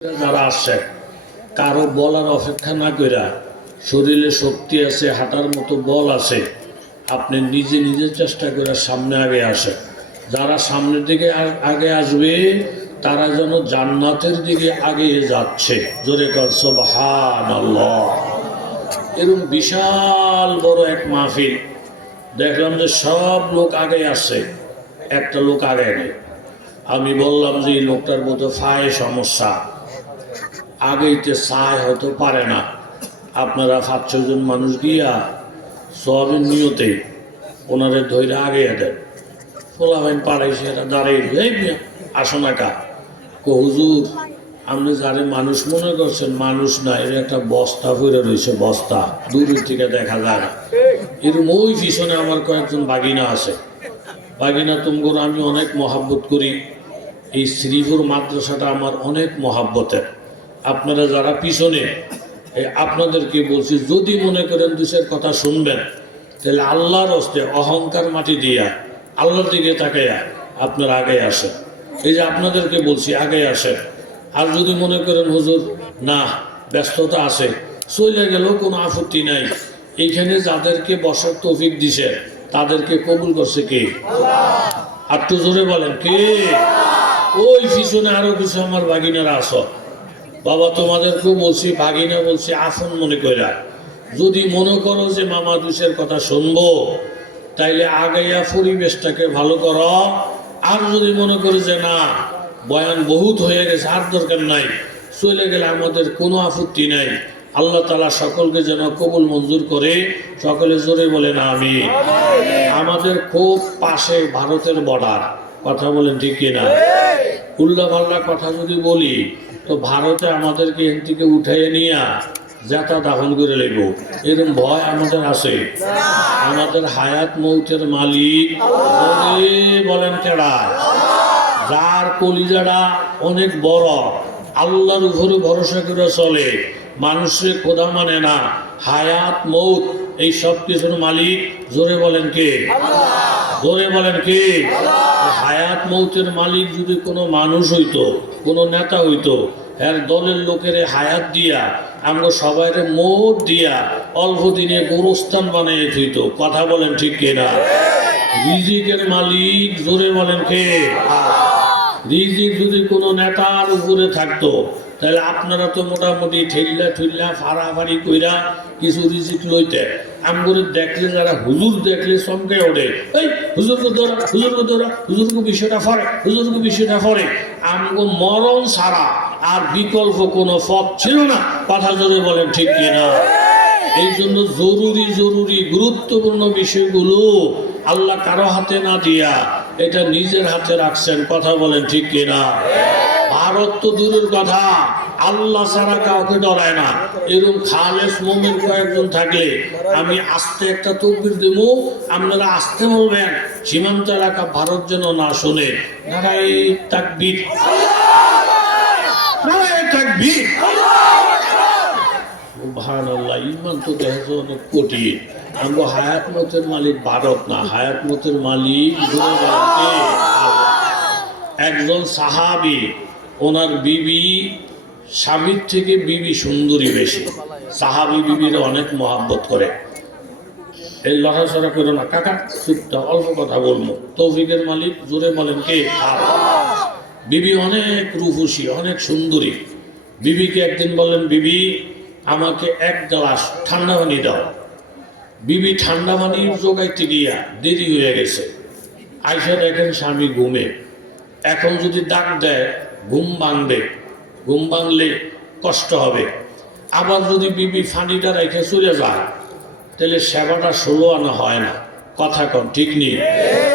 যারা আসে কারো বলার অপেক্ষা না কইরা শরীরে শক্তি আছে, হাঁটার মতো বল আছে, আপনি নিজে নিজে চেষ্টা করে সামনে আগে আসে। যারা সামনের দিকে আগে আসবে তারা যেন জান্নাতের দিকে আগিয়ে যাচ্ছে। জোরে কর সুবহানাল্লাহ। এরকম বিশাল বড় এক মাহফিল দেখলাম যে সব লোক আগে আসছে, একটা লোক আগে নেই। আমি বললাম যে এই লোকটার মতো ফায়ে সমস্যা, আগেইতে চায় হয়তো পারে না। আপনারা 5-6 জন মানুষ গিয়া সবের নিয়তে ওনারে ধৈর্য আগে দেন। ফোলাভাইন পাড়াইছে, এটা দাঁড়িয়ে আসো না কা কো হুজুর, আপনি যারে মানুষ মনে করছেন মানুষ না, এর একটা বস্তা ভরে রয়েছে, বস্তা দূরের থেকে দেখা যায় না। এরকম ওই পিছনে আমার কয়েকজন বাগিনা আছে। বাগিনা তুমগোর আমি অনেক মহাব্বত করি। এই শ্রীপুর মাদ্রাসাটা আমার অনেক মহাব্বতের। আপনারা যারা পিছনে, আপনাদেরকে বলছি, যদি মনে করেন দুশের কথা শুনবেন তাহলে আল্লাহর হস্তে অহংকার মাটি দিয়া আল্লাহর দিকে তাকাইয়া আপনারা আগে আসেন। এই যে আপনাদেরকে বলছি আগে আসেন। আর যদি মনে করেন হুজুর না ব্যস্ততা আছে, চলে গেলেও কোনো আপত্তি নাই। এইখানে যাদেরকে বসার তৌফিক দিছে তাদেরকে কবুল করছে কে? আর তো জোরে বলেন কে? ওই পিছনে আরো কিছু আমার বাগিনারা আসো। বাবা তোমাদেরকেও বলছি, বাগিনা বলছি, আসন মনে কইরা। যদি মনে করো যে মামা দুষের কথা শুনবো তাইলে আগাইয়া পরিবেশটাকে ভালো করো। আর যদি মনে করো যে না বয়ান বহুত হয়ে গেছে আর দরকার নাই, চলে গেলে আমাদের কোনো আপত্তি নাই। আল্লাহ তাআলা সকলকে যেন কবুল মঞ্জুর করে। সকলে জোরে বলেন আমিন। আমাদের খুব পাশে ভারতের বর্ডার, কথা বলেন ঠিক কিনা? উল্লাপাল্লা কথা যদি বলি তো ভারতে আমাদেরকে এর থেকে উঠাইয়ে নিয়ে যাতা দাফন করে লেগো, এরকম ভয় আমাদের আছে? আমাদের হায়াত মৌতের মালিক বলেন কেডা? যার কলিজাটা অনেক বড়, আল্লাহর উপরে ভরসা করে চলে, মানুষের খোদা মানে না, হায়াত মৌত এই সব কিছুর মালিক জোরে বলেন কে? জোরে বলেন কে? হায়াত মৌতের মালিক যদি কোনো মানুষ হইতো, কোনো নেতা হইতো, এর দলের লোকের হায়াত দিয়া আমরা সবাই মৌত দিয়া অল্প দিনে গোরস্থান বানিয়ে দিত। কথা বলেন ঠিক কিনা? রিজিকের মালিক জোরে বলেন কে? রিজিক যদি কোনো নেতার উপরে থাকতো তাহলে আপনারা তো মোটামুটি ঠেল্লা ফাড়াফাড়ি কইরা কিছু রিজিক লইতে। আমগরে দেখলে যারা হুজুর দেখলে চমকে ওঠে, এই হুজুরকে ধরা, হুজুরকে ধরা, হুজুরকে বিষয়টা ফরে, হুজুরকে বিষয়টা ফরে। আমগো মরণ ছাড়া আর বিকল্প কোনো পথ ছিল না। কথা জোরে বলেন ঠিক কিনা? এই জন্য জরুরি গুরুত্বপূর্ণ বিষয়গুলো আল্লাহ কারো হাতে না দিয়া এটা নিজের হাতে রাখছেন। কথা বলেন ঠিক কিনা? ভারত তো দূরের কথা, আল্লাহ ছাড়া কাউকে ডরায় না। এরকম খালেস মোমেন কয়েকজন থাকলে আমি আস্তে একটা তকবীর দেবো, আপনারা আসতে বলবেন, সীমান্ত এলাকা ভারত যেন না শোনে। নারায়ে তাকবীর, নারায়ে তাকবীর। সুবহানাল্লাহ। ইমান তো দেখো অনেক কোটি। আমগো হায়াত মতের মালিক ভারত না, হায়াত মতের মালিক একজন সাহাবী। ওনার বিবি স্বামীর থেকে বিবি সুন্দরী বেশি। সাহাবী বিবির অনেক মহাব্বত করে। এই লড়াচড়া করো না কাকা, চুপটা অল্প কথা বলবো। তৌফিকের মালিক জোরে বলেন কে? বিবি অনেক রূপসী, অনেক সুন্দরী। বিবিকে একদিন বললেন, বিবি আমাকে 1 গ্লাস ঠান্ডা পানি দাও। বিবি ঠান্ডা পানি জোগাইতে গিয়া দেরি হয়ে গেছে। আইসা দেখেন স্বামী ঘুমে। এখন যদি ডাক দেয় ঘুম ভাঙবে, ঘুম ভাঙলে কষ্ট হবে। আবার যদি বিবি ফানিটা রেখে চলে যায় তাহলে সেবাটা 16 আনা হয় না। কথা কন ঠিক নেই?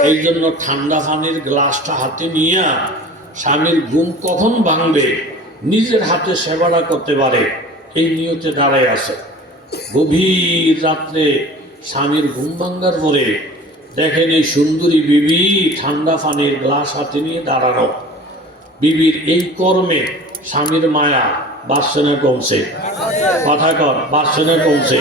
এই জন্য ঠান্ডা পানির গ্লাসটা হাতে নিয়ে স্বামীর ঘুম কখন ভাঙবে নিজের হাতে সেবাটা করতে পারে এই নিয়তে দাঁড়ায় আছে। গভীর রাত্রে স্বামীর ঘুম ভাঙ্গার পরে দেখেন এই সুন্দরী বিবি ঠান্ডা পানির গ্লাস হাতে নিয়ে দাঁড়ানো। বিবির এই কর্মে স্বামীর মায়া বাড়ছে না কমছে? কথা কর, বাড়ছে না কমছে?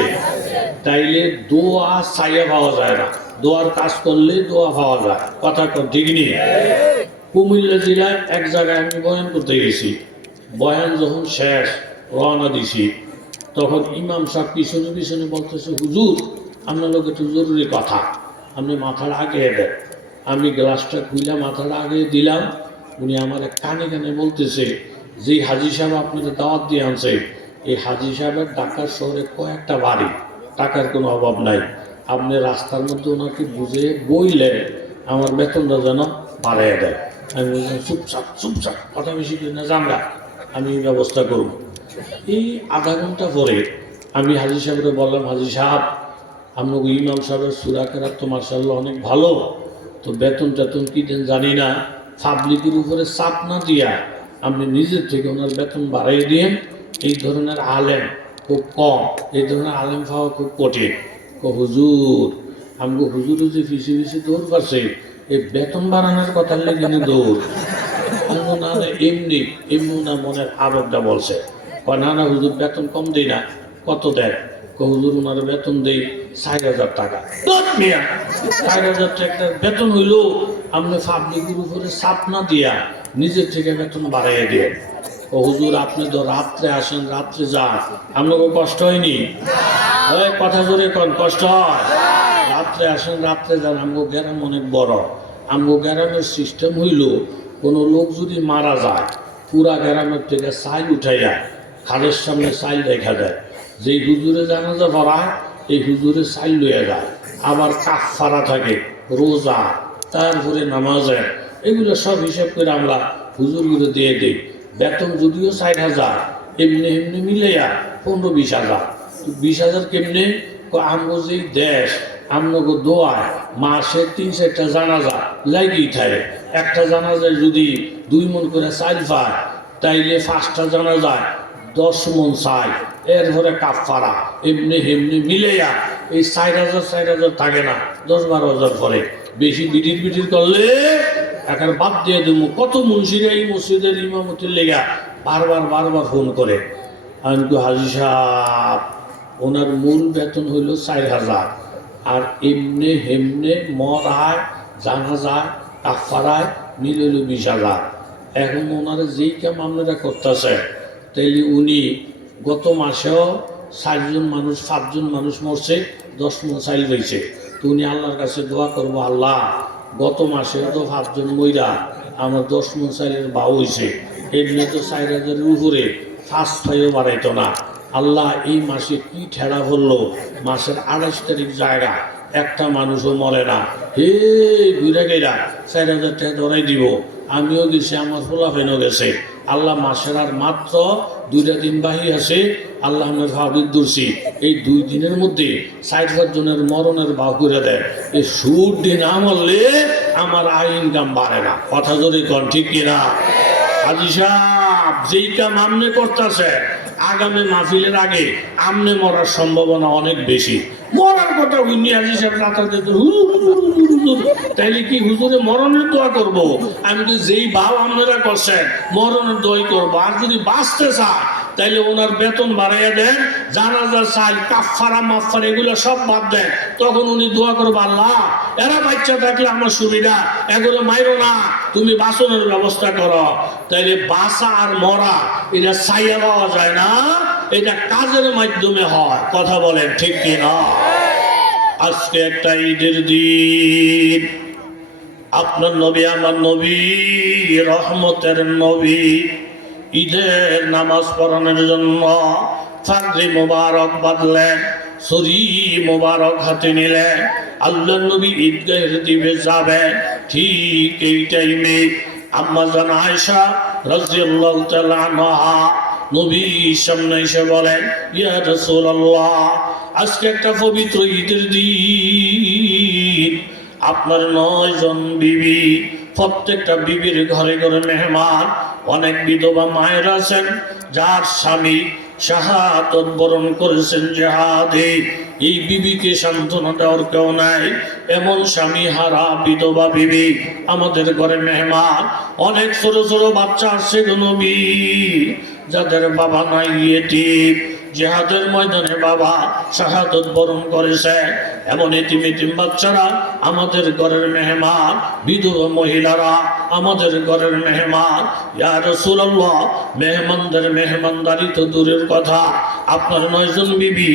তাইলে দোয়া চাইয়া পাওয়া যায় না, দোয়ার কাজ করলে দোয়া পাওয়া যায়। কথা কর ঠিক নেই? কুমিল্লা জেলায় এক জায়গায় আমি বয়ান করতে গেছি, বয়ান যখন শেষ রওনা দিছি, তখন ইমাম সাহেব পিছনে পিছনে বলতেছে, হুজুর আপনার লোক একটু জরুরি কথা, আপনি মাথাটা আগিয়ে দেন। আমি গ্লাসটা খুলে মাথাটা আগিয়ে দিলাম। উনি আমার কানে কানে বলতেছে, যে হাজি সাহেব আপনাকে দাওয়াত দিয়ে আনছে, এই হাজি সাহেবের ঢাকার শহরে কয়েকটা বাড়ি, টাকার কোনো অভাব নাই, আপনি রাস্তার মধ্যে ওনাকে বুঝে বইলেন আমার বেতনটা যেন বাড়াইয়া দেয়। আমি বললাম, চুপচাপ চুপচাপ, কথা বেশি করে না, জানলা, আমি ব্যবস্থা করব। এই আধা ঘন্টা পরে আমি হাজি সাহেবকে বললাম, হাজি সাহেব আপনাকে ইমাম সাহেবের সূরা কেরাত তো মাশাআল্লাহ অনেক ভালো, তো বেতন টেতন কি দেন জানি না, পাবলিকের উপরে চাপ না দিয়া আপনি নিজের থেকে ওনার বেতন বাড়াই দিন। এই ধরনের আলেম খুব কম, এই ধরনের আলেম পাওয়া খুব কঠিন। হুজুর আমগো হুজুরে যে ফিসি ফিসি দৌড় পারছে, এই বেতন বাড়ানোর কথা লেগে না দৌড়। না না, এমনি এমনি না, মনের আবেগটা বলছে। না না হুজুর বেতন কম দেই না। কত দেয়? হুজুর ওনার বেতন দেই 4,000 টাকা। 4,000 টাকার বেতন হইল, আপনি পাবলিকের উপরে চাপ না দিয়া নিজের থেকে বেতন বাড়াইয়া দিয়ে। হুজুর আপনি তো রাত্রে আসেন, রাত্রে যান, আপনাকে কষ্ট হয়নি? কথা জোরে কন, কষ্ট হয়? রাত্রে আসেন, রাত্রে যান। আমগো গ্রাম অনেক বড়। আমগো গ্রামের সিস্টেম হইল, কোনো লোক যদি মারা যায়, পুরা গ্রামের থেকে চাইল উঠাইয়া খালের সামনে চাইল দেখা দেয়। যেই হুজুরে জানাজা পড়ায়, এই হুজুরে চাইল লইয়া যায়। আবার কাফারা থাকে, রোজা, তারপরে নামাজে, এগুলো সব হিসাব করে আমরা হুজুরগুলো দিয়ে দিই। বেতন যদিও 4,000, এমনি এমনি মিলাইয়া 15-20,000। 20,000 কেমনে? আমগো যে দেশ, আমগো দোয়ায় মাসে 3-4টা জানাজা লাগেই থাকে। একটা জানাজায় যদি 2 মণ করে চাইল পায়, তাইলে 5টা জানাজায় 10 মণ চাই, এরপরে কাফারা, এমনি এমনি মিলাইয়া এই 4,000 থাকে না, 10-12,000 পরে। বেশি বিটির করলে এখন বাদ দিয়ে দেবো। কত মুন্সিরা এই মসজিদের ইমামতির লেগা বারবার ফোন করে। আমি তো হাজি সাহেব ওনার মূল বেতন হইল 4,000, আর এমনে হেমনে মরায়, জানাজায়, কাফারায় মিলে হইল 20,000। এখন ওনারা যেই কাম আপনারা করতেছে, তাইলে উনি গত মাসেও 4জন মানুষ 5জন মানুষ মরছে, 10 মণ চাইল রয়েছে। তো উনি আল্লাহর কাছে দোয়া করবো, আল্লাহ গত মাসেও তো 5জন মইরা আমার 10 মণ চাইলের বাউ হয়েছে, এমনি তো 4,000-এর উপরে ফার্স্ট ফাইও বাড়াইতো না। আল্লাহ এই মাসে কি ঠেলা ভরলো, মাসের 28 তারিখ জায়গা একটা মানুষও মরে না। হে ঘুরে গেরা 4,000 টাকা ধরাই দিব। আমিও গেছি, আমার ফোলাফেনও গেছে। আল্লাহ মাসের আর মাত্র 2টা দিন বাহি আছে। আল্লাহ আমার ভাবির দূরছি, এই 2 দিনের মধ্যে 60 জনের মরণের ভাব করে দেয়। এই সুর দিন আমলে আমার আয় ইনকাম বাড়ে না। কথা যদি কন, ঠিক কিনা? হাজি সাহেব যেই কাম আমনে করতেছে, আগামী মাহফিলের আগে আমনে মরার সম্ভাবনা অনেক বেশি। মরার কথা উনি হাজি সাহেব রাতাতে তাইলে কি হুজুরে মরণের দোয়া করব? আমি তো যেই ভাব আপনারা করছেন মরণের দোয়াই করবো। আর যদি বাঁচতে চায় তাইলে ওনার বেতন বাড়াইয়া দেন, জানাজা চাই, কাফারা মাফারা এগুলো সব বাদ দেন। তখন উনি দোয়া করবো, আল্লাহ এরা বাচ্চা থাকলে আমার সুবিধা, এগুলো মাইরো না, তুমি বাঁচনের ব্যবস্থা করো। তাইলে বাঁচা আর মরা এটা চাইয়া পাওয়া যায় না, এটা কাজের মাধ্যমে হয়। কথা বলেন ঠিক কিনা? আজকে একটা ঈদের দিন, আপনার নবী আমার নবী, রহমতের নবী, ঈদের নামাজ পড়ানোর জন্য ফাজরে মোবারক বাঁধলেন, শরী মোবারক হাতে নিলেন। আল্লাহ নবী ঈদগাহের দিকে যাবেন, ঠিক এই টাইমে আম্মা জান আয়েশা রাদিয়াল্লাহু তাআলা আনহা নবীর সামনে এসে বলেন, ইয়া রাসূলুল্লাহ আজকে একটা পবিত্র ঈদের দিন, আপনার 9 জন বিবি, প্রত্যেকটা বিবির ঘরে ঘরে মেহমান। অনেক বিধবা মায়ের আছেন যার স্বামী শাহাদাত বরণ করেছেন জিহাদে, এই বিবিকে সান্ত্বনা দেওয়ার কেউ নাই। এমন স্বামী হারা বিধবা বিবি আমাদের ঘরে মেহমান। অনেক ছোট ছোট বাচ্চা আসছে গো নবী, যাদের বাবা নাই, ইয়েতিম, জিহাদের ময়দানে বাবা শাহাদত বরণ করেছে। এমন ইতিম বাচ্চারা আমাদের ঘরের মেহমান, বিধবা মহিলারা আমাদের ঘরের মেহমান। ইয়া রাসূলুল্লাহ, মেহমানদের মেহমানদারি তো দূরের কথা, আপনার 9 জন বিবি,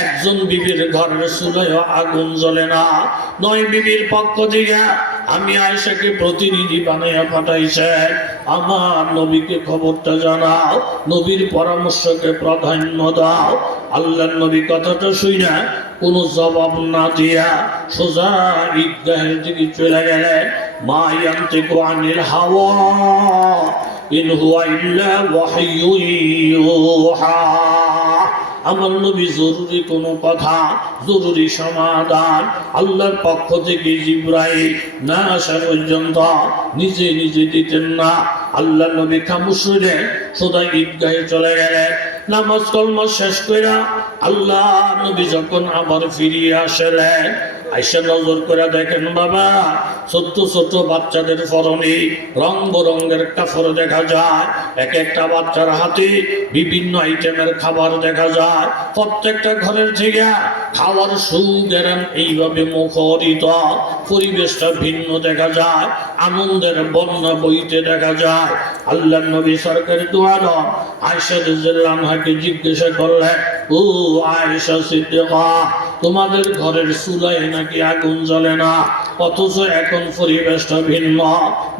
একজন বিবির ঘরের চুলায় আগুন জ্বলে না। 9 বিবির পক্ষ থেকে আমি আয়েশাকে প্রতিনিধি বানাইয়া পাঠাইছেন। আমার নবীকে খবরটা জানাও, নবীর পরামর্শকে প্রাধান্য দাও। আল্লাহর নবী কথাটা শুইনা কোনো জবাব না দিয়া সোজা ঈদগাহের দিকে চলে গেলেন। মা ইয়ান্তিকু আনিল হাওয়া ইন হুয়া ইল্লা ওয়াহয়ুন ইউহা। আমার নবী জরুরি কোনো কথা, জরুরি সমাধান আল্লাহর পক্ষ থেকে জিবরাইল না আসা পর্যন্ত নিজে নিজে দিতেন না। আল্লাহ নবী খামোশ হইলেন, সোজা ঈদগাহে চলে গেলেন। নামাজ কলমা শেষ কইরা আল্লাহ নবী যখন আবার ফিরিয়ে আসলেন, আইসা নজর করে দেখেন বাবা, ছোট্ট ছোট্ট বাচ্চাদের পরনে রং বেরঙের কাপড় দেখা যায়। এক একটা বাচ্চার হাতে বিভিন্ন আইটেমের খাবার দেখা যায়। প্রত্যেকটা ঘরের থেকে খাওয়ার সুগেরান এইভাবে মুখরিত, পরিবেশটা ভিন্ন দেখা যায়, আনন্দের বন্যা বইতে দেখা যায়। আল্লাহ নবী সরকারি দোয়ালম আয়েশা রাদিয়াল্লাহু আনহাকে জিজ্ঞাসা করলেন, ও আয়েশা সিদ্দিকা, তোমাদের ঘরের চুলায় নাকি আগুন জ্বলে না, অথচ এখন পরিবেশটা ভিন্ন,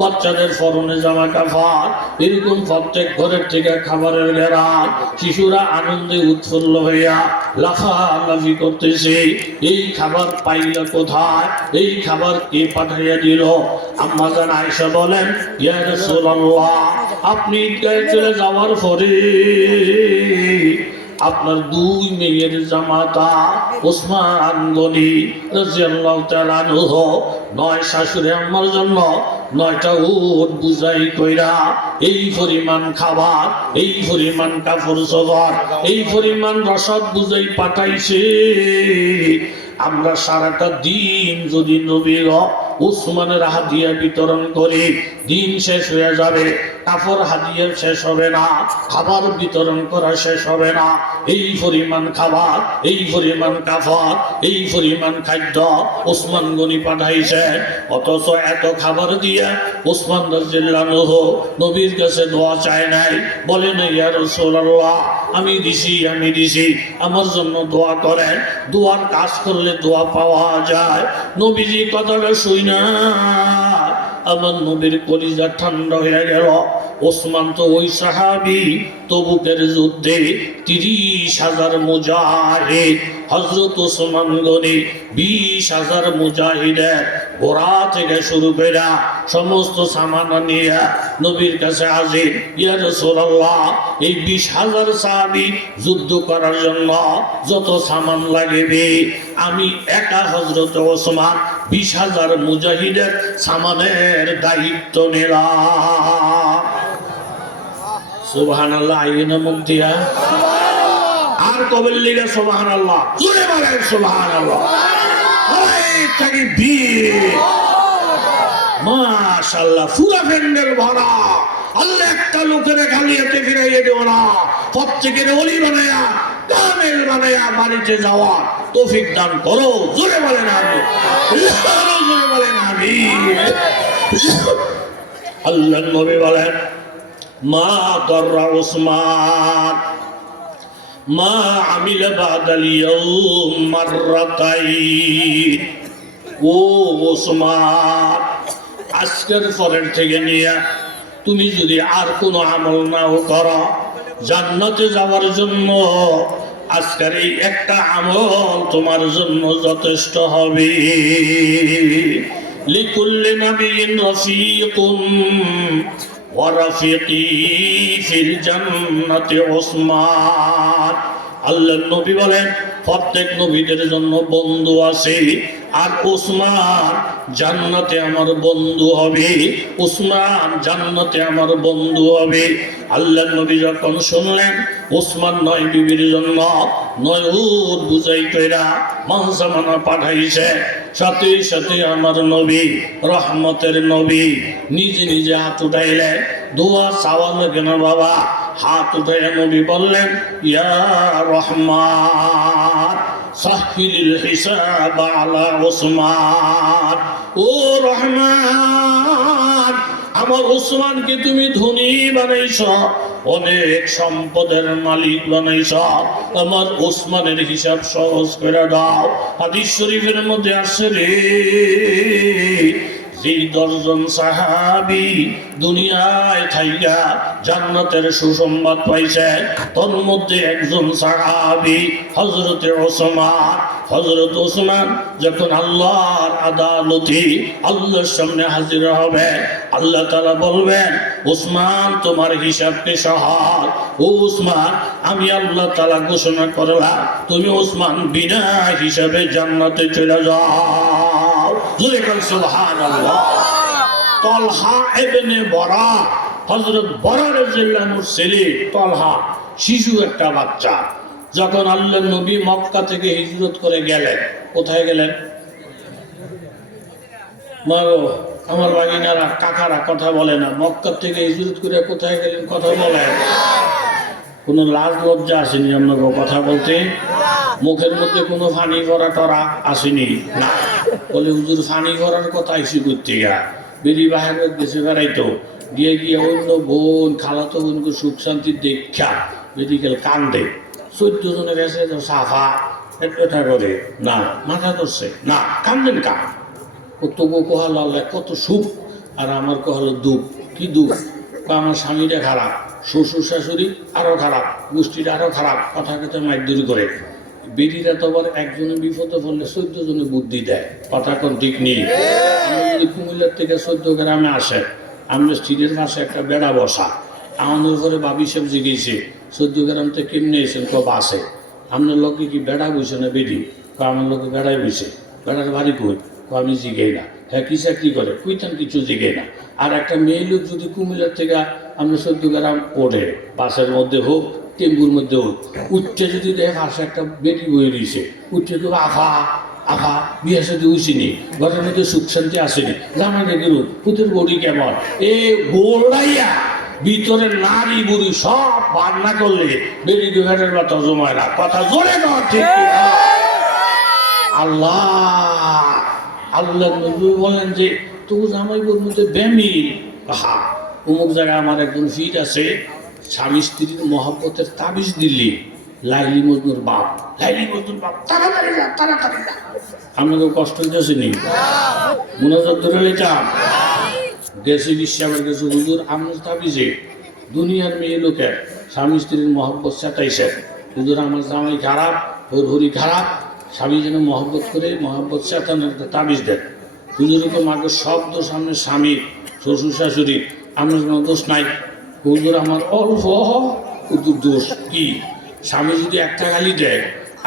বাচ্চাদের পরনে জামা কাপড়, এরকম প্রত্যেক ঘরের থেকে খাবারের ঘেরান, শিশুরা আনন্দে উৎফুল্ল হইয়া লাফালাফি করতেছে। এই খাবার পাইলা কোথায়? এই খাবার কে পাঠাইয়া দিল? আম্মা জান আয়েশা বলেন, ইয়া রাসূলুল্লাহ, আপনি ঈদগাহে চলে যাওয়ার পরে আপনার 2 মেয়ের জামাতা ওসমান গনি রাদিয়াল্লাহু তাআলা আনহু 9 শাশুড়ি আম্মার জন্য 9টা উট বুঝাই কইরা এই পরিমাণ খাবার, এই পরিমাণ কাপড় চোপড়, এই পরিমাণ রসদ বুঝাই পাঠাইছে। আমরা সারাটা দিন যদি নবীর উসমানের হাদিয়া বিতরণ করি, দিন শেষ হয়ে যাবে, কাপড় হাদিয়া শেষ হবে না, খাবার বিতরণ করা শেষ হবে না। এই পরিমাণ খাবার, এই পরিমাণ কাপড়, এই পরিমাণ খাদ্য ওসমান গনি পাঠাইছেন। অথচ এত খাবার দিয়ে ওসমান রাদিয়াল্লাহু আনহু নবীর কাছে দোয়া চায় নাই, বলে না ইয়া রাসূলুল্লাহ, আমি দিছি, আমার জন্য দোয়া করেন। দোয়ার কাজ করলে দোয়া পাওয়া যায়। নবীজি কথাটা শুই না আমার নবীর কলিজা ঠান্ডা হয়ে গেল। ওসমান তো ওই সাহাবী, তবুকের যুদ্ধে 30,000 মুজাহিদ, হযরত ওসমান গনি 20,000 মুজাহিদের ঘোড়া থেকে শুরু করে সমস্ত সামান নিয়ে নবীর কাছে হাজির। ইয়া রাসূলুল্লাহ, এই 20,000 সাহাবী যুদ্ধ করার জন্য যত সামান লাগবে, আমি একা হযরত ওসমান 20,000 মুজাহিদের সামানের দায়িত্ব নিলাম। সুবহানাল্লাহ, আইনা মুখ দিয়া আর কবেল লিগা সুবহানাল্লাহ, জোরে বলেন সুবহানাল্লাহ। মাশাআল্লাহ, পুরা প্যান্ডেল ভরা। আল্লাহ একটা লোকের খালি হাতে ফিরাইয়ে দেব না, প্রত্যেকের ওলি বানায়া, কামেল বানায়া বাড়িতে যাওয়া তৌফিক দান করো। জোরে বলেন আমিন, জোরে বলেন আমিন। আল্লাহ নবী বলেন, মা দররা উসমান মা আমিলা বাদাল ইয়াউম মাররাতাইন। ও ওসমান, আজকের পরের থেকে নিয়ে তুমি যদি আর কোনো আমল নাও করো, জান্নাতে যাওয়ার জন্য আজকের এই একটা আমল তোমার জন্য যথেষ্ট হবে। লিকুল্লি নাবিয়্যিন রাফীকুন ওয়া রাফীকি ফিল জান্নাতি ওসমান। আল্লাহর নবী বলেন, প্রত্যেক নবীদের জন্য বন্ধু আছে, আর ওসমান জান্নাতে আমার বন্ধু হবে, ওসমান জান্নাতে আমার বন্ধু হবে। আল্লাহর নবী যখন শুনলেন ওসমান 9 বিবির জন্য 9 উট বুঝাই কইরা মানসামানা পাঠাইছে, সাথে সাথে আমার নবী, রহমতের নবী, নিজে নিজে হাত উঠাইলেন, দোয়া চাওয়া লাগে না বাবা। হাত উঠে নবী বললেন, ইয়া রহমান সাহিলিল হিসাব আলা উসমান। ও রহমান, আমার উসমানকে তুমি ধনী বানাইছ, অনেক সম্পদের মালিক বানাইছ, আমার উসমানের হিসাব সহজ করে দাও। হাদিস শরীফের মধ্যে আসছে রে, যেই 10 জন সাহাবী দুনিয়ায় থাইকা জান্নাতের সুসংবাদ পাইছে, তার মধ্যে একজন সাহাবী হযরতে ওসমান। হযরত ওসমান যখন আল্লাহর আদালতে আল্লাহর সামনে হাজির হবে, আল্লাহ তাআলা বলবেন, ওসমান তোমার হিসাব পেশ হয়। ও ওসমান, আমি আল্লাহ তাআলা ঘোষণা করলাম, তুমি ওসমান বিনা হিসাবে জান্নাতে চলে যাও। সুবহানাল্লাহ। তলহা ইবনে বরা, হযরত বরা রাদিয়াল্লাহু আনহুর ছেলে তলহা, শিশু একটা বাচ্চা, যখন আল্লাহর নবী মক্কা থেকে হিজরত করে গেলেন, কোথায় গেলেন? মাগো, আমার ভাগিনারা কাকারা কথা বলে না, মক্কা থেকে হিজরত করে কোথায় গেলেন কথা বলেন। কোনো লাজ লজ্জা আসেনি আপনাকে কথা বলতে? মুখের মধ্যে কোনো ফানি ভরা টরা আসেনি? না। বলে হুজুর ফানি ভরার কথা এসে করতে গা বেরি বাহির দেশে বেড়াইতো, গিয়ে গিয়ে অন্য বোন খালাতো বোনকে সুখ শান্তির দেখা মেডিকেল কান্দে। 14 জনের এসে তো সাফা এটা করে না, মাথা করছে না, কান্দেন কা কত কোহাল আল্লাহ কত সুখ, আর আমার কোহালো দুঃখ। কি দুঃখ? আমার স্বামীটা খারাপ, শ্বশুর শাশুড়ি আরো খারাপ, গোষ্ঠীটা আরো খারাপ, কথা কথা মাইদুরি করে। বেরিরা তো আবার একজনে বিপদে পড়লে 14 জনে বুদ্ধি দেয়, কথা কোন ঠিক নেই। আমি যদি কুমিল্লার থেকে 14 গ্রামে আসে, আমরা স্ত্রীর পাশে একটা বেড়া বসা, আমাদের ঘরে বাবি সব জিগেছে 14 গ্রাম থেকে কেমনে এসেন, ক বাসে। আপনার লোকে কি বেড়া বইছে না বেরি? আমার লোকে বেড়াই বইছে। বেড়ার বাড়ি কই? আমি জিগেই না। হ্যাঁ, কি চাকরি করে? কুইতান কিছু জিগে না। আর একটা মেয়ে লোক যদি কুমিল্লার থেকে আমরা 14 গ্রাম ওঠে, বাসের মধ্যে হোক টেম্পুর মধ্যে হোক, উঠতে যদি দেখে পাশে একটা বেটি বয়ে দিয়েছে, উঠতে কেউ আফা আফা বিয়ে সাথে উচিনি, ঘটনাতে সুখ শান্তি আসেনি, জামাই দেখে পুতের বডি কেমন, এ গোড়াইয়া ভিতরের নারী বুড়ি সব বান্না করলে বেটি ঘাটের কথা জমায় না, কথা জোরে কর ঠিক কিনা? আল্লাহ আল্লাহ নবী বলেন যে তবু জামাই বোর মধ্যে ব্যামি। হা, অমুক জায়গায় আমার একজন ফিট আছে, স্বামী স্ত্রীর মহব্বতের তাবিজ দিল্লি, লাইলি মজনুর বাপ, লাইলি মজনুর বাপ, তাড়াতাড়ি যা তাড়াতাড়ি যা। আপনাকে কষ্ট হইতেছে নি? মুনাজাত ধরে লইতাম গেছি বিশ্বাসের কাছে, হুজুর আমার তাবিজে দুনিয়ার মেয়ে লোকের স্বামী স্ত্রীর মহব্বত চেতাইছে, হুজুর আমার জামাই খারাপ, ওর হরি খারাপ, স্বামী যেন মহব্বত করে মহব্বত চেতানোর একটা তাবিজ দেন। হুজুরকে মাকে সব দোষ সামনে স্বামী শ্বশুর শাশুড়ি, আপনার কোনো দোষ নাই। হুজুর আমার অল্প হুজুর দোষ কি? স্বামী যদি একটা গালি দেয়,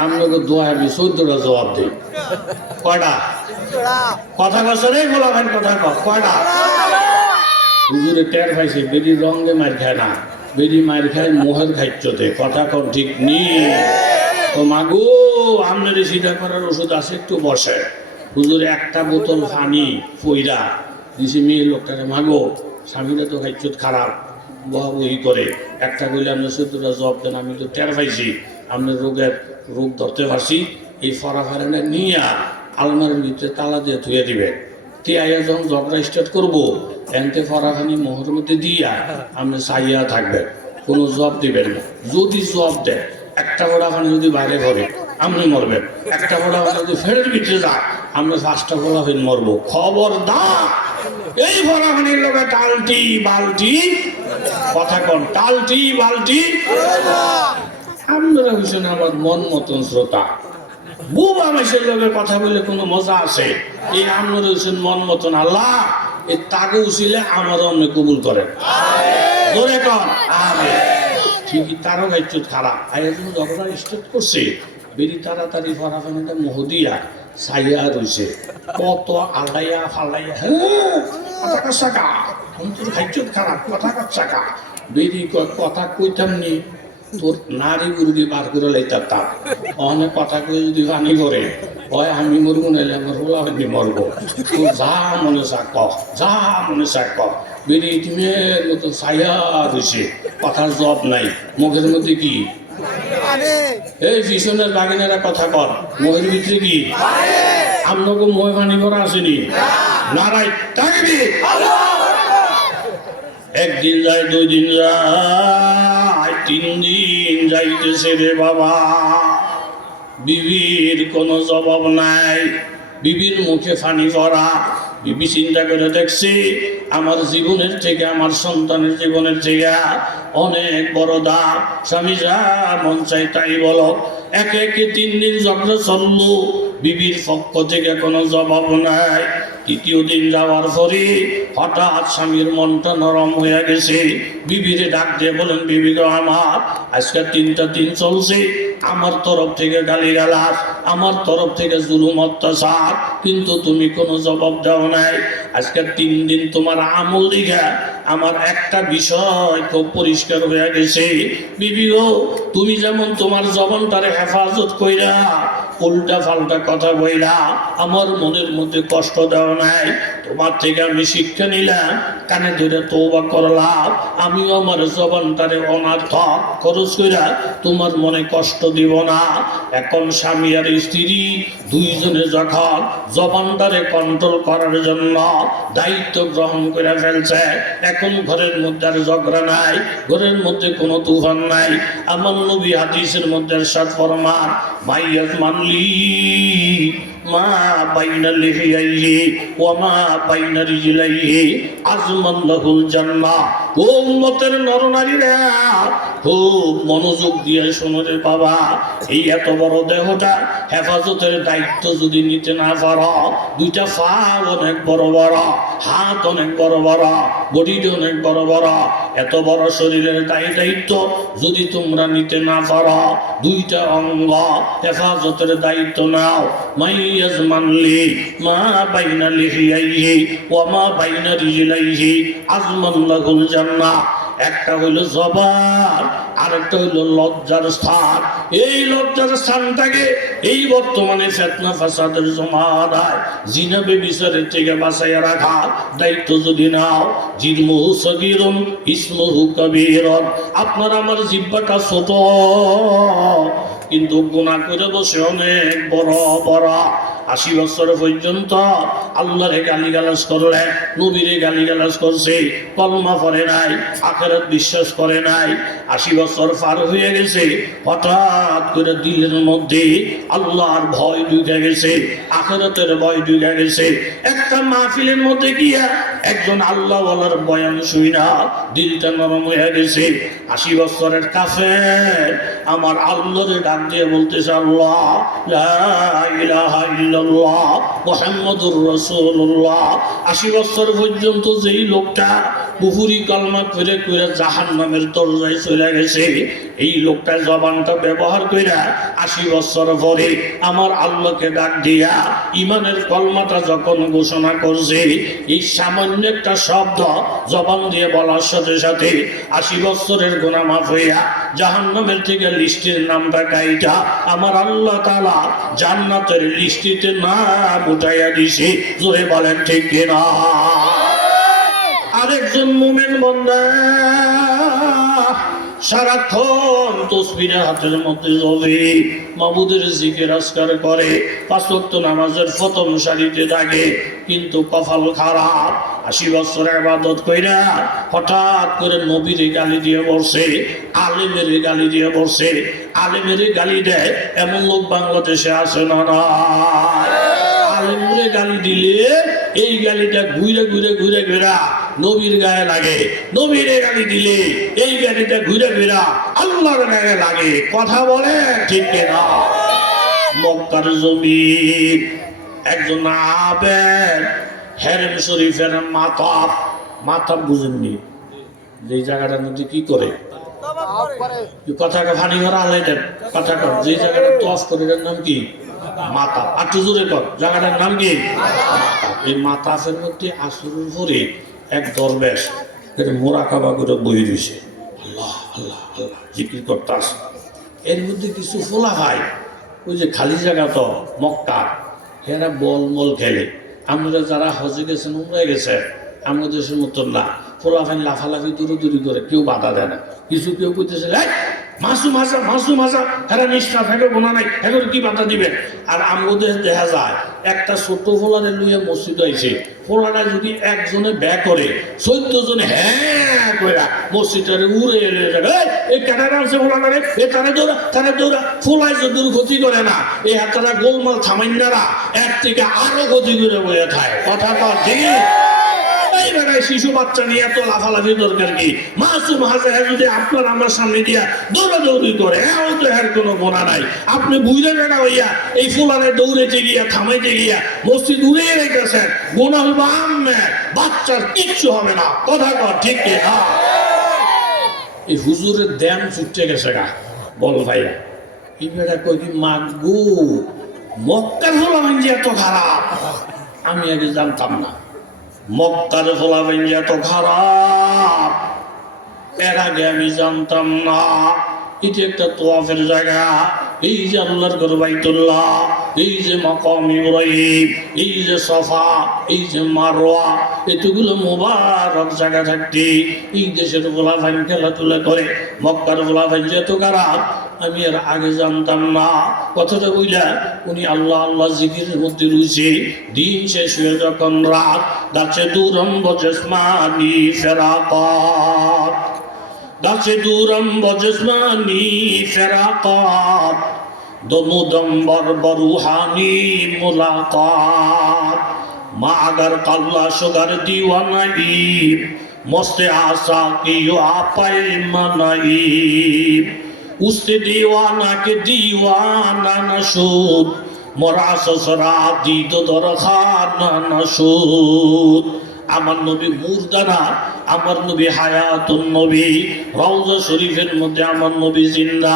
আপনাকে দোয়া আমি 14টা জবাব দেয়। কয়টা কথা কছে রে বলাবেন, কথা কয়টা? হুজুরে টের পাইছে বেরির রঙে মার খায় না, বেরি মার খায় মোহের খাইতে, কথা কম ঠিক নেই। তো মাগো আপনার সিধা করার ওষুধ আছে, একটু বসে। হুজুরে একটা বোতল পানি পইরা দিছে মেয়ে লোকটারে, মাগো স্বামীরা তো খাইচত খারাপ, বহি করে একটা কইলে আপনার 14টা জব দেন, আমি তো টের পাইছি আপনার রোগ ধরতে পারছি। এই ফরাফারানা নিয়ে আলমারির ভিতরে তালা দিয়ে ধুয়ে দিবে, তিয়াইয়া যখন ঝগড়া স্টার্ট করবো এনতে ফরাফানি মোহর মধ্যে দিয়া আপনি চাইয়া থাকবেন, কোনো জব দিবেন না। যদি জব দেয় একটা ফোড়াফানি যদি বাইরে করে আপনি মরবেন, একটা ফোড়াফানি যদি ফেরত ভিতরে যায় আমরা 5টা ফোড়াফানি মরবো। খবরদার এই ফোড়াফানির লোকে টালটি বালটি, কথা কন টালটি বালটি। আপনারা হইছেন আমার মন মতন শ্রোতা, বুবা মাসের লোকের কথা বললে কোনো মজা আছে? এই আপনারা হইছেন মন মতন, আল্লাহ এই তাকে উচিলে আমারও আপনি কবুল করেন, ধরে কন আরে ঠিকই। তারও গাইছ খারাপ, আয়োজন ঝগড়া স্টার্ট করছে, বেরি তাড়াতাড়ি ফরাফানিটা মহদিয়া ছাইয়া রয়েছে, কত আলাইয়া ফালাইয়া, হ্যাঁ কথা কাছাকা তোর খাইছ খারাপ, কথা কাছাকা। বেরি কথা কইতাম নি, তোর নারী মুরগি বার করে লাইতার তার অনেক কথা কই যদি পানি করে হয় আমি মরবো, নাইলে আমার হোলা হয়নি মরবো। তোর যা মনে চা ক, যা মনে চা ক, বেরি ইতিমের মতো ছায়া রয়েছে, কথার জব নাই, মুখের মধ্যে কি এই পিছনের বাগিনারা কথা কর, মুখের ভিতরে কি আপনাকে মহে পানি করা আসেনি নারাই তাকবি। একদিন যায়, 2 দিন যায়, 3 দিন যাইতেছে রে বাবা, বিবির কোনো জবাব নাই, বিবির মুখে পানি পড়া। বিবি চিন্তা করে দেখছি আমার জীবনের থেকে, আমার সন্তানের জীবনের থেকে অনেক বড় দাম, স্বামী যা মন চাই তাই বলো। একে একে 3 দিন ঝগড়া চললো, বিবির পক্ষ থেকে কোনো জবাব নাই। 3য় দিন যাওয়ার পরে হঠাৎ স্বামীর মনটা নরম হয়ে গেছে, বিবিরে ডাক দিয়ে বলেন, বিবি গো আমার, আজকে 3টা দিন চলছে, আমার তরফ থেকে গালিগালাজ, আমার তরফ থেকে জুলুম অত্যাচার, কিন্তু তুমি কোনো জবাব দাও নাই। আজকে 3 দিন তোমার আমল দিঘা আমার একটা বিষয় খুব পরিষ্কার হয়ে গেছে, বিবি গো তুমি যেমন তোমার জবানটারে হেফাজত কইরা উল্টা পাল্টা কথা বইলা আমার মনের মধ্যে কষ্ট দাও নাই, তোমার থেকে আমি শিক্ষা নিলাম, কানে ধরে তওবা করলাম, আমিও আমার জবানটারে অনার্থক খরচ কইরা তোমার মনে কষ্ট দিব না। এখন স্বামী আর স্ত্রী দুইজনে যখন জবানটারে কন্ট্রোল করার জন্য দায়িত্ব গ্রহণ করে ফেলছে, এখন ঘরের মধ্যে আর ঝগড়া নাই, ঘরের মধ্যে কোনো তুফান নাই। আমার নবী হাদিসের মধ্যে ইরশাদ ফরমান, মাইয়াজ মানলি মা বাইনা লিহিয়াইহি ওয়া মা বাইনা রিজলাইহি আজমান লাহুল জান্নাহ। ও উম্মতের নরনারীরা, খুব মনোযোগ দিয়ে শোনো রে বাবা, এই এত বড় দেহটা হেফাজতের দায়িত্ব যদি নিতে না পারো, 2টা পা অনেক বড় বড়, হাত অনেক বড় বড়, বডিটা অনেক বড় বড়, এত বড় শরীরের দায়িত্ব যদি তোমরা নিতে না পারো, 2টা অঙ্গ হেফাজতের দায়িত্ব নাও। মাইয়াজ মানলি মা বাইনা লিহিয়াইহি ওয়া মা বাইনা রিজলাইহি আজমান লাহুল জান্নাহ। একটা হইলো জবান, আরেকটা হইলো লজ্জার স্থান। এই লজ্জার স্থানটাকে এই বর্তমানে ফিতনা ফাসাদের জমানায় জিনা বেবিচারের থেকে বাঁচাইয়া রাখার দায়িত্ব যদি নাও, জিরমুহু সগীরুন ইসমুহু কবীরুন। আপনার আমার জিহ্বাটা ছোট, কিন্তু গুনাহ করে বসে অনেক বড় বড়। 80 বছর পর্যন্ত আল্লাহরে গালিগালাজ করলে, নবীরে গালিগালাজ করছে, কলমা পড়ে নাই, আখিরাত বিশ্বাস করে নাই। 80 বছর পার হয়ে গেছে, হঠাৎ করে দিলের মধ্যে আল্লাহর ভয় ঢুকে গেছে, আখিরাতের ভয় ঢুকে গেছে। একটা মাহফিলের মধ্যে গিয়া একজন আল্লাহওয়ালার বয়ান শুইনা দিলটা নরম হয়ে গেছে। 80 বছরের কাফের আমার আল্লাহরে ডাক দিয়ে বলতেছে, আল্লাহ লা ইলাহা ইল্লাল্লাহ মুহাম্মাদুর রাসূলুল্লাহ। 80 বছর পর্যন্ত যেই লোকটা কুফরি কালমা করে করে জাহান্নামের দরজায় চলে গেছে, এই লোকটা জবানটা ব্যবহার কইরা 80 বছর পরে আমার আল্লাহকে ডাক দিয়া ইমানের কলমাটা যখন ঘোষণা করছে, এই সামান্য একটা শব্দ জবান দিয়ে বলার সাথে সাথে 80 বছরের গুনাহ মাফ হইয়া জাহান্নামের থেকে লিস্টের নামটা কাইটা আমার আল্লাহ তাআলা জান্নাতের লিস্টিতে নাম উঠাইয়া দিছে। জোরে বলেন ঠিক কিনা? আরেকজন মুমিন বান্দা সারাক্ষণ তসবিহের হাতের মধ্যে জ্বলে, মাবুদের জিকির আজকার করে, 5 ওয়াক্ত নামাজের প্রথম সারিতে থাকে, কিন্তু কপাল খারাপ। 80 বছর ইবাদত কইরা হঠাৎ করে নবীরে গালি দিয়ে বসে, আলেমের গালি দিয়ে বসে। আলেমের গালি দেয় এমন লোক বাংলাদেশে আছে না? আলেমরে গালি দিলে এই গালিটা ঘুরে ঘুরে ঘুরে ঘুরা নবীর গায়ে লাগে, নবীরে গালি দিলে এই গালিটা ঘুরে ঘুরা আল্লাহর গায়ে লাগে। কথা বলে ঠিক না? মক্কার জমিন একজন আবেদ, হেরেম শরীফের মাতাব, মাতাব বুঝেননি? যে জায়গাটার মধ্যে কি করে কথাটা ফানি করা আলাইতেন, কথাটা যে জায়গাটা তফ করে নাম কি? মাতা। আর জোরে কর, জায়গাটার নাম কি? এই মাতাফের মধ্যে আসরের পরে এক দরবেশ মোরাকাবা করে বই রয়েছে, আল্লাহ আল্লাহ আল্লাহ জিকির করতে আসে। এর মধ্যে কিছু ফোলা হয়, ওই যে খালি জায়গা তো মক্কা, এরা বল মল খেলে। আমরা যারা হজে গেছেন, উমরায় গেছে, আমাদের দেশের মতন না, ফোলাফাইন লাফালাফি দূরি করে, কেউ বাধা দেয় না। কিছু কেউ কইতেছে মাসুম হাসা এরা নিষ্ঠা ফেলে বোনা নাই, এখন কি বাধা দিবেন? আর আমাদের দেখা যায় একটা ছোট ফোলারে লইয়া মসজিদ আইছে, ফোলাটা যদি একজনে ব্যয় করে 14 জনে হ্যাঁ কইরা মসজিদটারে উড়ে এলে যাবে, এই ক্যাটারা আছে ফোলাটারে, এ তারে দৌড়া ফোলায় যদি ক্ষতি করে না, এই হাতারা গোলমাল থামাইনারা এর থেকে আরো ক্ষতি করে বয়ে থাকে। কথা কর ঠিক? এই বেড়ায় শিশু বাচ্চা নিয়ে এত লাফালাফি দরকার কি? মাসুম হাজা যদি আপনার আমার সামনে দিয়া দৌড়াদৌড়ি করে, এও তো এর কোনো গোনা নাই। আপনি বুঝে বেড়া হইয়া এই ফুলারে দৌড়েতে গিয়া থামাইতে গিয়া মসজিদ উড়িয়ে রেখেছেন, গোনা হইবা আম্মে, বাচ্চার কিচ্ছু হবে না। কথা কর ঠিক কি? হ্যাঁ, এই হুজুরের দ্যাম ছুটতে গেছে গা বল ভাইয়া। এই বেড়া কই কি মাগু মক্কার ফোলাবান যে এত খারাপ, আমি আগে জানতাম না। মক্কার ফোলাবান যে এত খারাপ, এর আগে আমি জানতাম না। এটা একটা তোয়াফের জায়গা, এই যে আল্লাহর ঘর বাইতুল্লাহ, এই যে মাকাম ইব্রাহিম, এই যে সাফা, এই যে মারওয়া, এতগুলো মুবারক জায়গা থাকতে এই দেশের ফোলাফাইন খেলাধুলা করে, মক্কার ফোলাফাইন যে এত খারাপ আমি এর আগে জানতাম না। কথাটা বুঝলা উনি আল্লাহ আল্লাহ জিকিরের মধ্যে রয়েছে। দিন শেষ হয়ে যখন রাত, গাছে দুরম্ব জসমানি ফেরাকাত, গাছে দুরম্ব জসমানি ফেরাকাত, দমুদম্বর বরুহানি মুলাকাত, মা আগার কাল্লা সুগার দিওয়ানাই, মস্তে आशा की आपाई मनाई, उससे दीवाना के दीवाना नशूद, मोरा ससरा दीद दरखाना नशूद। আমার নবী মুর্দানা, আমার নবী হায়াতুন নবী, রওজা শরীফের মধ্যে আমার নবী জিন্দা।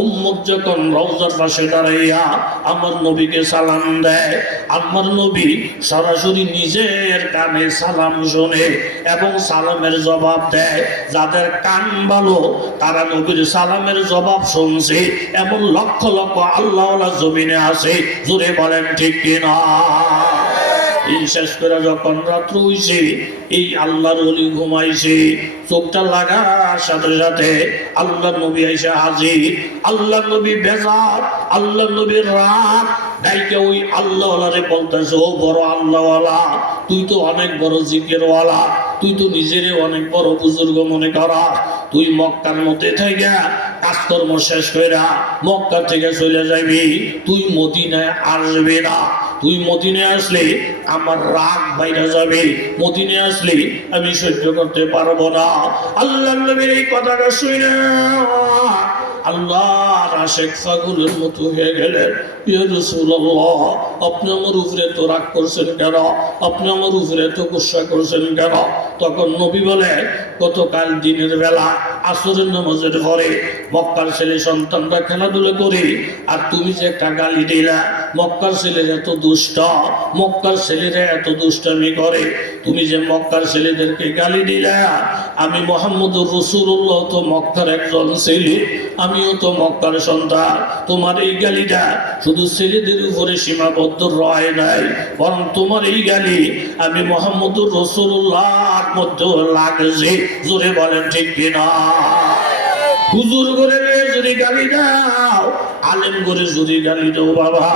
উম্মত যখন রওজার পাশে দাঁড়াইয়া আমার নবীকে সালাম দেয়, আমার নবী সরাসরি নিজের কানে সালাম শোনে এবং সালামের জবাব দেয়। যাদের কান ভালো তারা নবীর সালামের জবাব শুনছে, এমন লক্ষ লক্ষ আল্লাহওয়ালা জমিনে আছে। জোরে বলেন ঠিক কিনা? এই শেষ করে যখন রাত্র হইছে, এই আল্লাহর ওলি ঘুমাইছে, চোখটা লাগার সাথে সাথে আল্লাহ নবী আইসা হাজির। আল্লাহ নবী বেজার, আল্লাহ নবীর রাত ডাইকে ওই আল্লাহওয়ালারে বলতেছে, ও বড় আল্লাহওয়ালা, তুই তো অনেক বড় জিকিরওয়ালা, তুই তো নিজেরে অনেক বড় বুজুর্গ মনে করা, তুই মক্কার মধ্যে থেকে কাজকর্ম শেষ কইরা মক্কা থেকে চলে যাবি, তুই মদিনায় আসবে না। তুই মদিনায় আসলে আমার রাগ বাইরে যাবে, মদিনায় আসলে আমি সহ্য করতে পারবো না। আল্লাহ নবীর এই কথাটা শুনে আল্লাহর আশিক পাগলের মতো হয়ে গেলেন। ইয়া রাসূলুল্লাহ, আপনি আমার উপরে তো রাগ করছেন কেন? আপনি আমার উপরে তো গুসা করছেন কেন? তখন নবী বলে, গতকাল দিনের বেলা আসরের নামাজের পরে মক্কার ছেলে সন্তানরা খেলাধুলা করে, আর তুমি যে একটা গালি দিলা, মক্কার ছেলেরা এত দুষ্ট, মক্কার ছেলেরা এত দুষ্টামি করে, তুমি যে মক্কার ছেলেদেরকে গালি দিলা, আমি মুহাম্মদুর রাসূলুল্লাহ তো মক্কার একজন ছেলে, আমিও তো মক্কার সন্তান। তোমার এই গালিটা শুধু ছেলেদের উপরে সীমাবদ্ধ রয় নাই, বরং তোমার এই গালি আমি মুহাম্মদুর রাসূলুল্লাহর মধ্যে লাগছে। জোরে বলেন ঠিক কিনা? হুজুর করে যদি গালি দাও, আলেম করে যদি গালি দাও, বাবা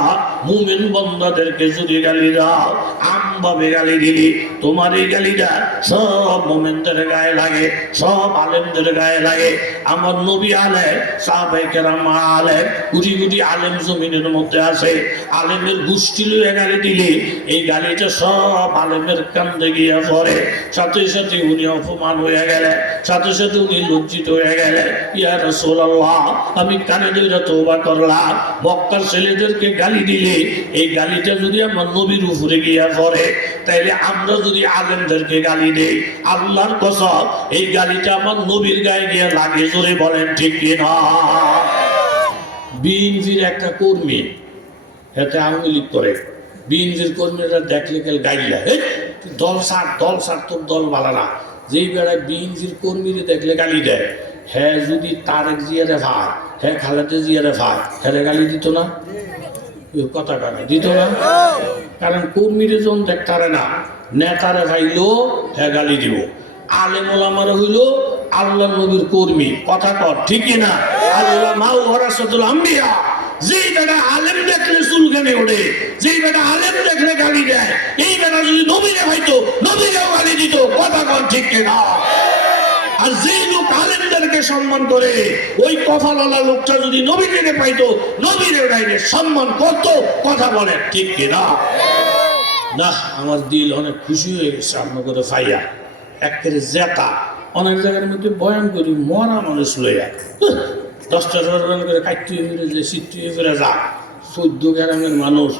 মুমিন বান্দাদেরকে যদি গালি দাও, আমভাবে গালি দিলি, তোমার এই গালিটা সব মুমিনদের গায়ে লাগে, সব আলেমদের গায়ে লাগে। আমার নবী আলেম, সাহাবায়ে কেরাম আলেম, কোটি কোটি আলেম জমিনের মধ্যে আছে, আলেমের গোষ্ঠী লইয়া গালি দিলে এই গালিটা সব আলেমের কান্দে গিয়া পড়ে। সাথে সাথে উনি অপমান হয়ে গেলেন, সাথে সাথে উনি লজ্জিত হয়ে গেলেন। ইয়া রাসূলুল্লাহ, আমি কানে ধরে তওবা করলাম, মক্কার ছেলেদেরকে গালি দিলে এই গালিটা যদি আমার নবীর উপরে গিয়া পড়ে, তাইলে আমরা যদি আলেমদেরকে গালি দেই, আল্লাহর কসম এই গালিটা আমার নবীর গায়ে গিয়ে লাগে। জোরে বলেন ঠিক কিনা? বিএনপির একটা কর্মী, এতে আওয়ামী লীগ করে, বিএনপির কর্মীরা দেখলে গেল গাইলা, দল সার তোর দল ভালো না। যেই বেড়ায় বিএনপির কর্মীরা দেখলে গালি দেয়, হ্যাঁ যদি তারেক জিয়ারে ভাই, হ্যাঁ খালেদা জিয়ারে ভাই, হ্যাঁ গালি দিত না? কথা কানে দিত না? কারণ কর্মীরে যখন দেখতারে না, নেতারে ভাইলো হ্যাঁ গালি দিব। আলেম ওলামারা হইল আল্লাহ নবীর কর্মী, কথা কর ঠিক না? আর উলামা ওয়ারাসাতুল আম্বিয়া, যেই বেটা আলেম দেখলে চুলকানি ওঠে, যেই বেটা আলেম দেখলে গালি দেয়, এই বেটা যদি নবীরে হয়তো নবীরেও গালি দিত, কথা কর ঠিক না? আর যেই লোক আলেমদেরকে সম্মান করে, ওই কফালওয়ালা লোকটা যদি নবীকে পাইতো, নবীরে গাইলে সম্মান করত, কথা বলে ঠিক কিনা? না, আমার দিল অনেক খুশি হয়ে গেছে আপনাকে ফাইয়া। একেবারে জেতা অনেক জায়গার মধ্যে বয়ান করি মরা মানুষ লইয়া 10টা করে কাটিয়ে ফিরে যে সিটিয়ে ফিরে যা 14 গ্রামের মানুষ,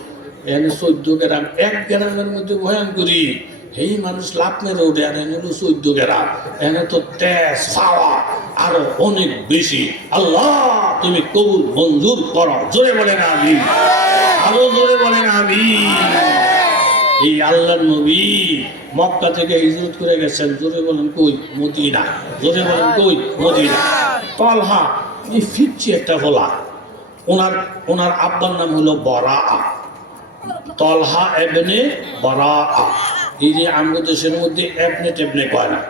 এখানে 14 গ্রাম, এক গ্রামের মধ্যে বয়ান করি এই মানুষ লাভ মেরে ওঠে, আর এনে হলো 14 গ্রাম, এনে তো তেজ পাওয়া আরো অনেক বেশি। আল্লাহ তুমি কবুল মঞ্জুর করো, জোরে বলেন আমিন, আরো জোরে বলেন আমিন। এই আল্লাহর নবী মক্কা থেকে হিজরত করে গেছেন, জোরে বলেন কই? মদিনা। জোরে বলেন কই? মদিনা। তলহা এই ফিরছি একটা বলা, ওনার আব্বার নাম হলো বরা, তলহা এবনে বরা। এই যে আমাদের দেশের মধ্যে এবনে টেবনে কয় না,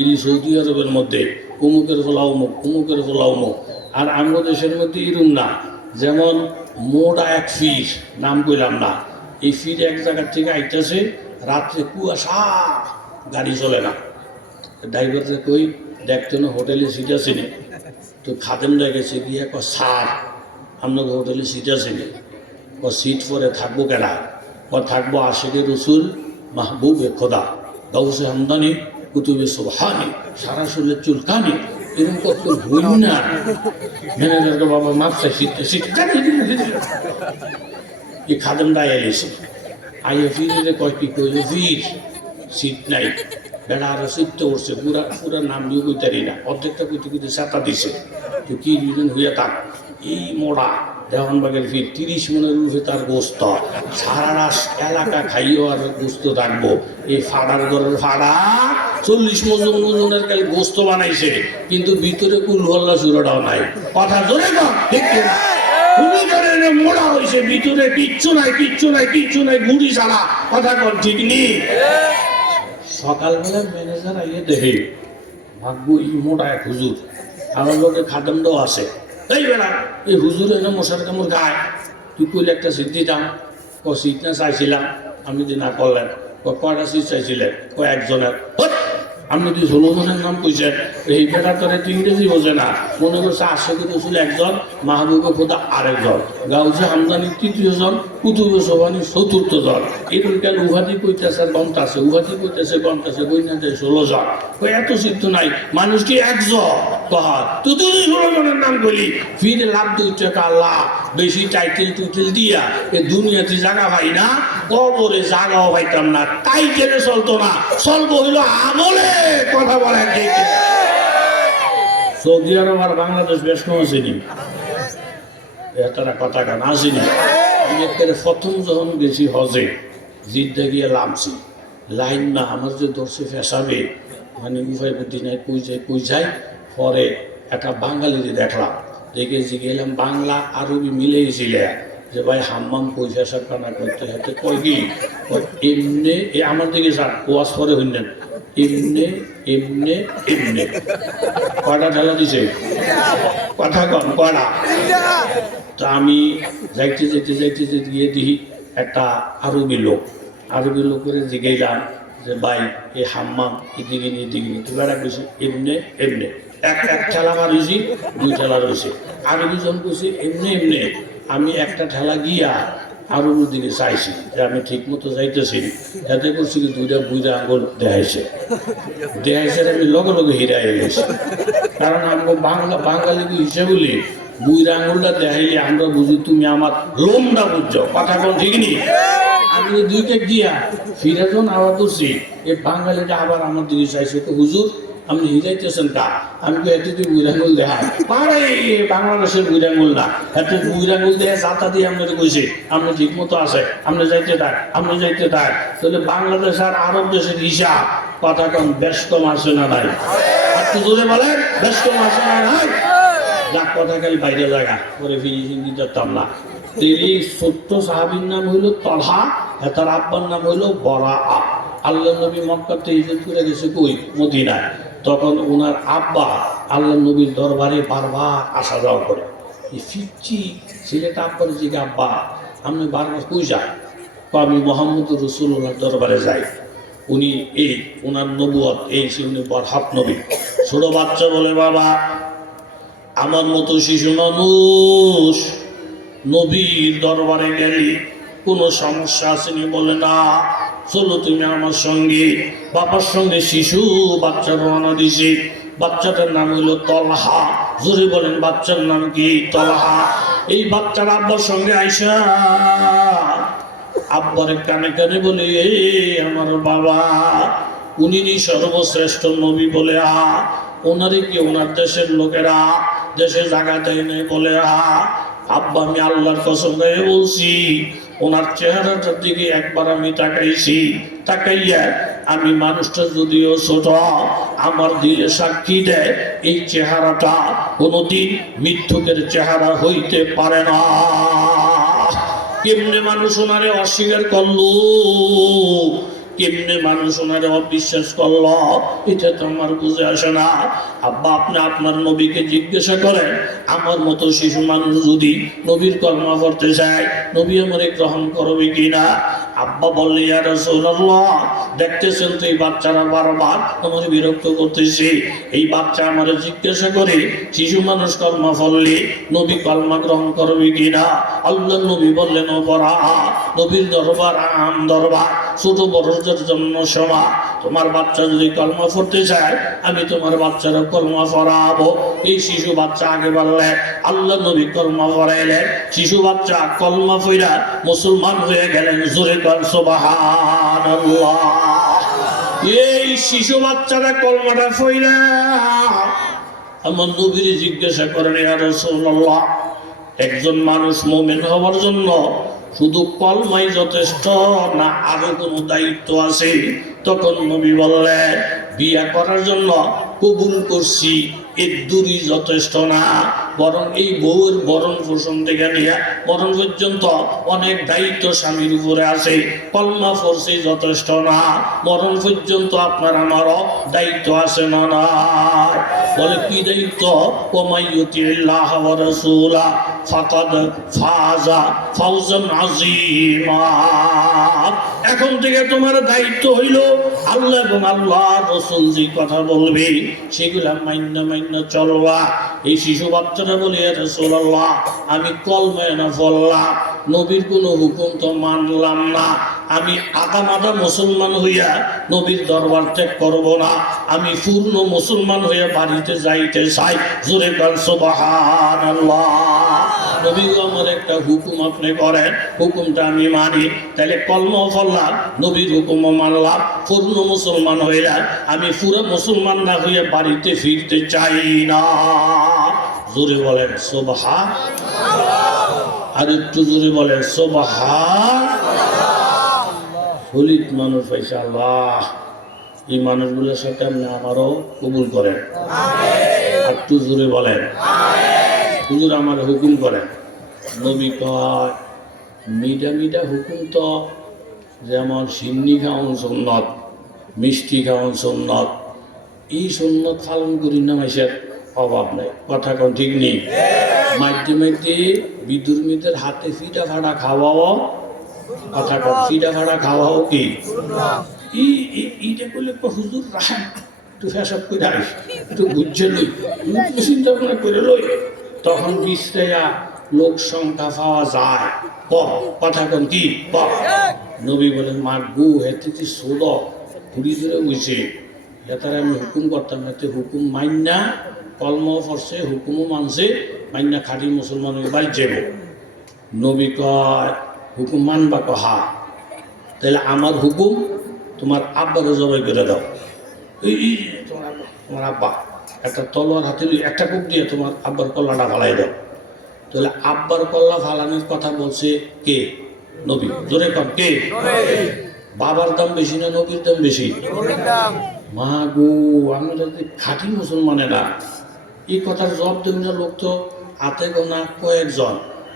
এই সৌদি আরবের মধ্যে অমুকের ফোলা অমুক, অমুকের ফোলা অমুক। আর আমাদের দেশের মধ্যে এরম না, যেমন মোটা এক ফির নাম কইলাম না, এই ফির এক জায়গার থেকে আইতেছে, রাত্রে কুয়াশা, গাড়ি চলে না, ড্রাইভারকে কই দেখতে না হোটেলে সিট আছে নি, তো খাদেমরা গেছে গিয়ে ক স্যার আপনাকে হোটেলে সিট আছে নি, ও সিট পরে থাকবো কেনা, ও থাকবো আশিকে রসুল মাহবুবে খোদা গাউসে হামদানি কুতুবে সুবহানি সারা শরীরের চুলকানি, এরকম কত হইল না। ম্যানেজারকে বাবা মাপ চাই সিট সিট এই খাদেমরা এলেছে, আইয়ে ফিরে কয় কি কইল ফির সিট নাই, বেড়া আরো সিটটা উঠছে, পুরা নাম দিয়ে কইতারি না, অর্ধেকটা কইতে কইতে সাতা দিছে, তো কি রিজন হইয়া থাক এই মোড়া দেওয়ানবাগের ফির 30 মনের রূপে তার গোস্ত, সারা এলাকা খাইও আর গোস্ত থাকবো। এই ফাড়ার ঘরের ফাড়া 40 ওজনের কাল গোস্ত বানাইছে, কিন্তু ভিতরে কুলহল্লা চূড়াটাও নাই, কথা জোরে কর ঠিক না? মোড়া হয়েছে, ভিতরে কিচ্ছু নাই, কিচ্ছু নাই, কিচ্ছু নাই, গুড়ি ছাড়া, কথা কর ঠিক নেই। সকালবেলা ম্যানেজার আইয়ে দেখে ভাগ্য এই মোটা এক হুজুর, আমার লোকে খাদেমটাও আসে, এই বেড়া এই হুজুর এনে মশার কামড় গায়, তুই কইলে একটা সিট দিতাম, ক সিট না চাইছিলাম, আমি যদি না করলেন, কয়টা সিট চাইছিলেন, একজনের, আপনি কি 16 জনের নাম কইছেন, এই বেটা তোরে তো ইংরেজি বোঝে না, মনে করছে আশিক রসুল একজন, মাহবুবে খোদা আরেকজন, গাউসে হামদানি 3য় জন, কুতুবে সোবানি 4র্থ জন, এরকম উহাদি কইতেছে গন্তাছে, উহাদি কইতেছে গন্তাছে, বইনা যায় 16 জন, এত সিদ্ধ নাই, মানুষ কি একজন কহা, তুই 16 জনের নাম কইলি, ফিরে লাভ 2 টাকা আল্লাহ, বেশি টাইটেল টুইটেল দিয়া এ দুনিয়াতে জায়গা পাই না, কবরে জায়গাও পাইতাম না, টাইটেলে চলতো না, চলবো হইল আমলে, কথা বলেন ঠিক। সৌদি আরব আর বাংলাদেশ বেশ কম আসেনি, তারা কথা গান আসেনি। আমি একেবারে প্রথম যখন গেছি হজে, জিদ্দা গিয়ে লামছি, লাইন না আমার যে দর্শে ফেসাবে, মানে উভয় বুদ্ধি নাই, কই যাই, পরে একটা বাঙালিকে দেখলাম, দেখে গেলাম বাংলা আরবি মিলেইছিল, যে ভাই হাম্মাম কই ফেসাব কানা করতে হাতে কয় কি এমনে, এ আমার দিকে যান ওয়াজ পরে হইলেন, এমনে এমনে এমনে, কয়টা ঢালা দিছে, কথা কন কয়টা। তো আমি যাইতে গিয়ে দেখি একটা আরবি লোকের জিগেইলাম যে ভাই এই হাম্মাম এদিকে নিয়ে বেড়া গেছি এমনে এমনে, এক ঠেলা মারিছি, 2 ঠেলা রয়েছে, আরবি জন করছি এমনি এমনি, আমি একটা ঠেলা গিয়া আরবির দিকে চাইছি যে আমি ঠিক মতো যাইতেছি, এতে করছি কি 2টা বুইরা আঙুল দেখাইছে, আমি লগে হিরা গেছি, কারণ আমরা বাঙালি হিসেবে বলি বুইরা আঙুলটা দেখাইলে আমরা বুঝি তুমি আমার লোমটা বুঝছো, কথা কোন ঠিক নেই। আমি 2টা গিয়া ফিরে যখন আবার করছি, এই বাঙালিটা আবার আমার দিকে চাইছে, তো হুজুর আপনি হিরাইতেছেন কা, আমি তো এতে তুই বুইরাঙ্গুল দেখাই পারে, বাংলাদেশের বুইরাঙ্গুল না, এত বুইরাঙ্গুল দেয় যাতা দিয়ে আপনাকে কইছে আপনি ঠিক মতো আছে, আপনি যাইতে থাক, তাহলে বাংলাদেশ আর আরব দেশের হিসাব, কথা কন ব্যস্ত মাসে না নাই, একটু জোরে বলেন ব্যস্ত মাসে না নাই, যাক কথা খালি বাইরে জায়গা পরে ফিনিশিং দিতে পারতাম না। এই ছোট্ট সাহাবীর নাম হইল তলহা, তার আব্বার নাম হইল বরা, আল্লাহ নবী মক্কাতে হিজরত করে গেছে কই মদিনায়। তখন ওনার আব্বা আল্লাহ নবীর দরবারে বারবার আসা যাওয়া করে। এই ফিরছি ছেলেটা আব্বার দিকে, আব্বা আপনি বারবার কই যান? আমি মোহাম্মদ রসুল্লাহর দরবারে যাই। উনি এই ওনার নবুয়ত এই সে উনি বরহাত নবী। ছোট বাচ্চা বলে বাবা আমার মতো শিশু মানুষ নবীর দরবারে গেলি কোনো সমস্যা আসেনি? বলে না, চলো তুমি আমার সঙ্গে। বাবার সঙ্গে শিশু বাচ্চা রওনা দিছে। বাচ্চাটার নাম হইল তলহা। জোরে বলেন বাচ্চার নাম কি? তলহা। এই বাচ্চার আব্বার সঙ্গে আইসা আব্বার কানে কানে বলে আমার বাবা উনি সর্বশ্রেষ্ঠ নবী বলে ওনারে কি ওনার দেশের লোকেরা দেশে জায়গা দেয় নাই বলে আব্বা আমি আল্লাহর কসম করে বলছি ওনার চেহারাটার দিকে একবার আমি তাকাইছি, তাকাইয়া আমি মানুষটা যদিও ছোট আমার দিলে সাক্ষী দেয় এই চেহারাটা কোনোদিন মিথ্যুকের চেহারা হইতে পারে না। কেমনে মানুষ ওনারে অস্বীকার করলো, কেমনে মানুষ ওনারে অবিশ্বাস করলো, এটা তো আমার বুঝে আসে না। আব্বা আপনি আপনার নবীকে জিজ্ঞাসা করেন আমার মতো শিশু মানুষ যদি নবীর কলমা পড়তে চায় নবী আমারে গ্রহণ করবে কিনা? আব্বা বললে ইয়া রাসূলুল্লাহ দেখতেছেন তো এই বাচ্চারা বারবার আমার বিরক্ত করতেছে। এই বাচ্চা আমারে জিজ্ঞাসা করে শিশু মানুষ কলমা পড়লে নবী কলমা গ্রহণ করবে কিনা? আল্লাহ নবী বললেন ও বড়া নবীর দরবার আম দরবার, ছোট বড়দের জন্য সভা। তোমার বাচ্চা যদি কলমা পড়তে চায় আমি তোমার বাচ্চারা কলমা পড়াবো। এই শিশু বাচ্চা আগে বললে আল্লাহ নবী কলমা পড়াইলেন। শিশু বাচ্চা কলমা পড়া মুসলমান হয়ে গেলেন। জোরে কর সুবহানাল্লাহ। এই শিশু বাচ্চারা কলমাটা পড়া আমার নবীর জিজ্ঞাসা করেন ইয়া রাসূলুল্লাহ একজন মানুষ মুমিন হওয়ার জন্য শুধু কলমাই যথেষ্ট না আরো কোনো দায়িত্ব আছে? তখন নবী বললেন বিয়া করার জন্য কবুল করছি এর দূরই যথেষ্ট না, বরং এই বউয়ের বরণ পোষণ থেকে নিয়ে মরণ পর্যন্ত অনেক দায়িত্ব স্বামীর উপরে আছে। কলমা পড়ছি যথেষ্ট না, মরণ পর্যন্ত আপনার আমারও দায়িত্ব আছে না? না বলে কি দায়িত্ব? ওমাইয়ুতিল্লাহ ওয়া রাসূলা ফাকাদ ফাজা ফাওজান আযীমা। এখন থেকে তোমার দায়িত্ব হইল আল্লাহ এবং আল্লাহর রাসূল যে কথা বলবে সেগুলা মাইন্না মাইন্না চলবা। এই শিশু বাচ্চারা বলে ইয়া রাসূলুল্লাহ আমি কলমা না পড়লাম, নবীর কোনো হুকুম তো মানলাম না, আমি আদা মুসলমান হইয়া নবীর দরবার ত্যাগ করব না, আমি পূর্ণ মুসলমান হইয়া বাড়িতে যাইতে চাই। জোরে বল সুবহানাল্লাহ। নবী আমার একটা হুকুম আপনি করেন, হুকুমটা আমি মানি। তাহলে কলমা পড়লাম, নবীর হুকুমও মানলাম, পূর্ণ মুসলমান হইলাম, আমি পুরো মুসলমান না হইয়া বাড়িতে ফিরতে চাই না। জোরে বলেন সুবহানাল্লাহ। আর একটু জোরে বলেন সুবহানাল্লাহ। হলিত মানুষ পাইছে আল্লাহ, এই মানুষগুলোর সাথে আপনি আমারও কবুল করেন। আর একটু জোরে বলেন হুজুর আমার হুকুম করেন। নবী কয় মিঠা মিঠা হুকুম তো যেমন সিন্নি খাওয়ান সুন্নত, মিষ্টি খাওয়ান সুন্নত, এই সুন্নত পালন করি না মাইসের অভাব নাই। কথা কোন ঠিক নেই? মাঝে মাঝে বিদুর্মীদের হাতে ফিটা ফাটা খাওয়াও, কথা কোন ফিটা ফাটা খাওয়াও কি এইটা করলে হুজুর রাখেন একটু ফেসব করে আইস একটু বুঝছে লই একটু চিন্তা ভাবনা করে লই, তখন বিশ্রেয়া লোক সংখ্যা পাওয়া যায়। কথা কোন কি? নবী বলেন মা গু হেতে সোদ ঘুরি ধরে বুঝছে এতারা আমি হুকুম করতাম, এতে হুকুম মাইন্না কলম পড়ছে, হুকুমও মানছে, মাইন্না খাঁটি মুসলমান হয়ে বাড়ি যাবে। নবী কয় হুকুম মানবা কহা, তাহলে আমার হুকুম তোমার আব্বাকে জবাই করে দাও। এই তোমার আব্বা একটা তলোয়ার হাতে একটা কুপ দিয়ে তোমার আব্বার কল্লাটা ফালাই দাও। তাহলে আব্বার কল্লা ফালানোর কথা বলছে কে? নবী। জোরে কম কে? বাবার দাম বেশি না নবীর দাম বেশি? মা গো আমরা খাঁটি মুসলমানেরা এই কথার জবাব দেব না। লোক তো হাতে গোনা কয়েকজন,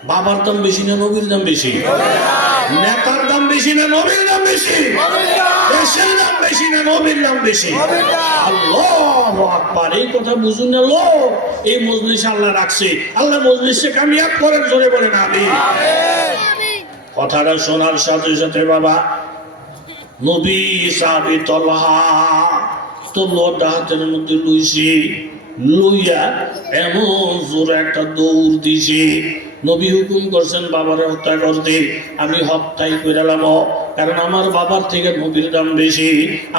বাবার দাম বেশি না নবীর দাম বেশি? নেতার দাম বেশি না নবীর দাম বেশি? দেশের দাম বেশি না নবীর দাম বেশি? আল্লাহু আকবার। এই কথা বুঝুন না লোক, এই মজলিসে আল্লাহ রাখছে, আল্লাহ মজলিসে কামিয়াব করেন, জোরে বলেন আমিন। কথাটা শোনার সাথে সাথে বাবা নবী সাহাবী তলহা তলোয়ারটা হাতের মধ্যে লইয়া এমন জোরে একটা দৌড় দিছে। নবী হুকুম করছেন বাবারে হত্যা করতে, আমি হত্যাই কইরালাম, কারণ আমার বাবার থেকে নবীর দাম বেশি,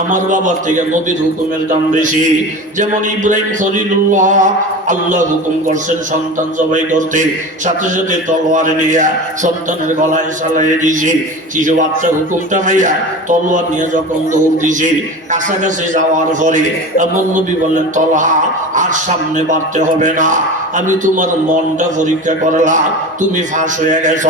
আমার বাবার থেকে নবীর হুকুমের দাম বেশি। যেমন ইব্রাহিম খলিলুল্লাহ আল্লাহ হুকুম করছেন সন্তান জবাই করতে, সাথে সাথে তলোয়ার নিয়ে সন্তানের গলায় চালাইয়ে দিয়েছে। শিশু বাচ্চা হুকুমটা পাইয়া তলোয়ার নিয়ে যখন দৌড় দিছে, কাছাকাছি যাওয়ার পরে এমন নবী বললেন, তলহা আর সামনে বাড়তে হবে না, আমি তোমার মনটা পরীক্ষা করলাম, তুমি ফাঁস হয়ে গেছ,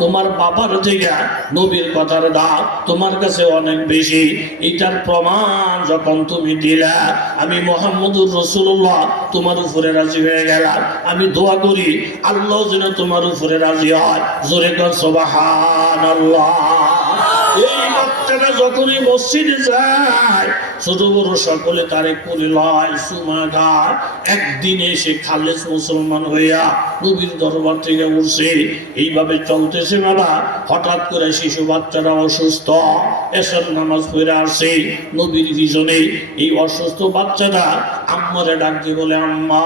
তোমার বাবার থেকে নবীর কথার দাম তোমার কাছে অনেক বেশি। এটার প্রমাণ যখন তুমি দিলা, আমি মুহাম্মদুর রাসূলুল্লাহ তোমার উপরে রাজি হয়ে গেলাম। আমি দোয়া করি আল্লাহ যেন তোমার উপরে রাজি হয়, জোরে কর সুবহানাল্লাহ। এই বাচ্চাটা যখনই মসজিদে যায়, ছোট বড় সকলে তারে করে লয়, সুমা গায়। একদিন এসে খালেস মুসলমান হইয়া নবীর দরবার থেকে উঠছে। এইভাবে চলতেছে বাবা, হঠাৎ করে শিশু বাচ্চারা অসুস্থ, এসব নামাজ পড়ে আসছে নবীর পিছনে। এই অসুস্থ বাচ্চাটা আম্মারে ডাক দিয়ে বলে, আম্মা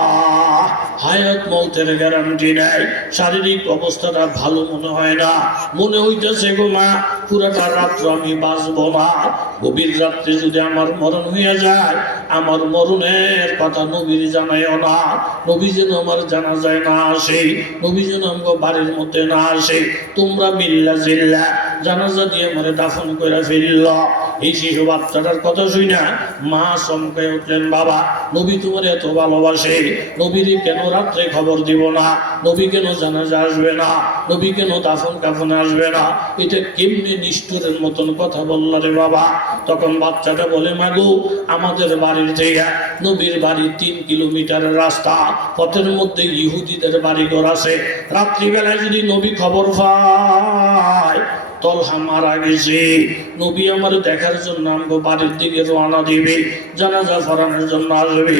হায়াত মৌতের গ্যারান্টি নেই, শারীরিক অবস্থাটা ভালো মনে হয় না, মনে হইতেছে গো মা পুরাটা রাত্র আমি বাঁচবো না, গভীর রাত্রে যদি আমার মরণ হইয়া যায়, আমার মরণের কথা নবীর জানাইও না, নবী যেন আমার জানাজায় না আসে, নবী যেন আমার বাড়ির মধ্যে না আসে, তোমরা মিল্লা জিল্লা জানাজা দিয়ে আমার দাফন করে ফেলল। এই শিশু বাচ্চাটার কথা শুই না মা চমকে উঠলেন, বাবা নবী তোমার এত ভালোবাসে, নবীর কেন রাত্রে খবর দিব না, নবী কেন জানাজা আসবে না, নবী কেন দাফন কাফনে আসবে না, এটা কেমনি নিষ্ঠুরের মতন কথা বলল রে বাবা। তখন বাচ্চাটা বলে, মাগো আমাদের বাড়ির থেকে নবীর বাড়ি 3 কিলোমিটারের রাস্তা, পথের মধ্যে ইহুদিদের বাড়িঘর আছে, রাত্রিবেলায় যদি নবী খবর পায় তলহা মারা গেছে, নবী আমার দেখার জন্য আমাকে বাড়ির দিকে রওনা দিবে, জানাজা পড়ানোর জন্য আসবে,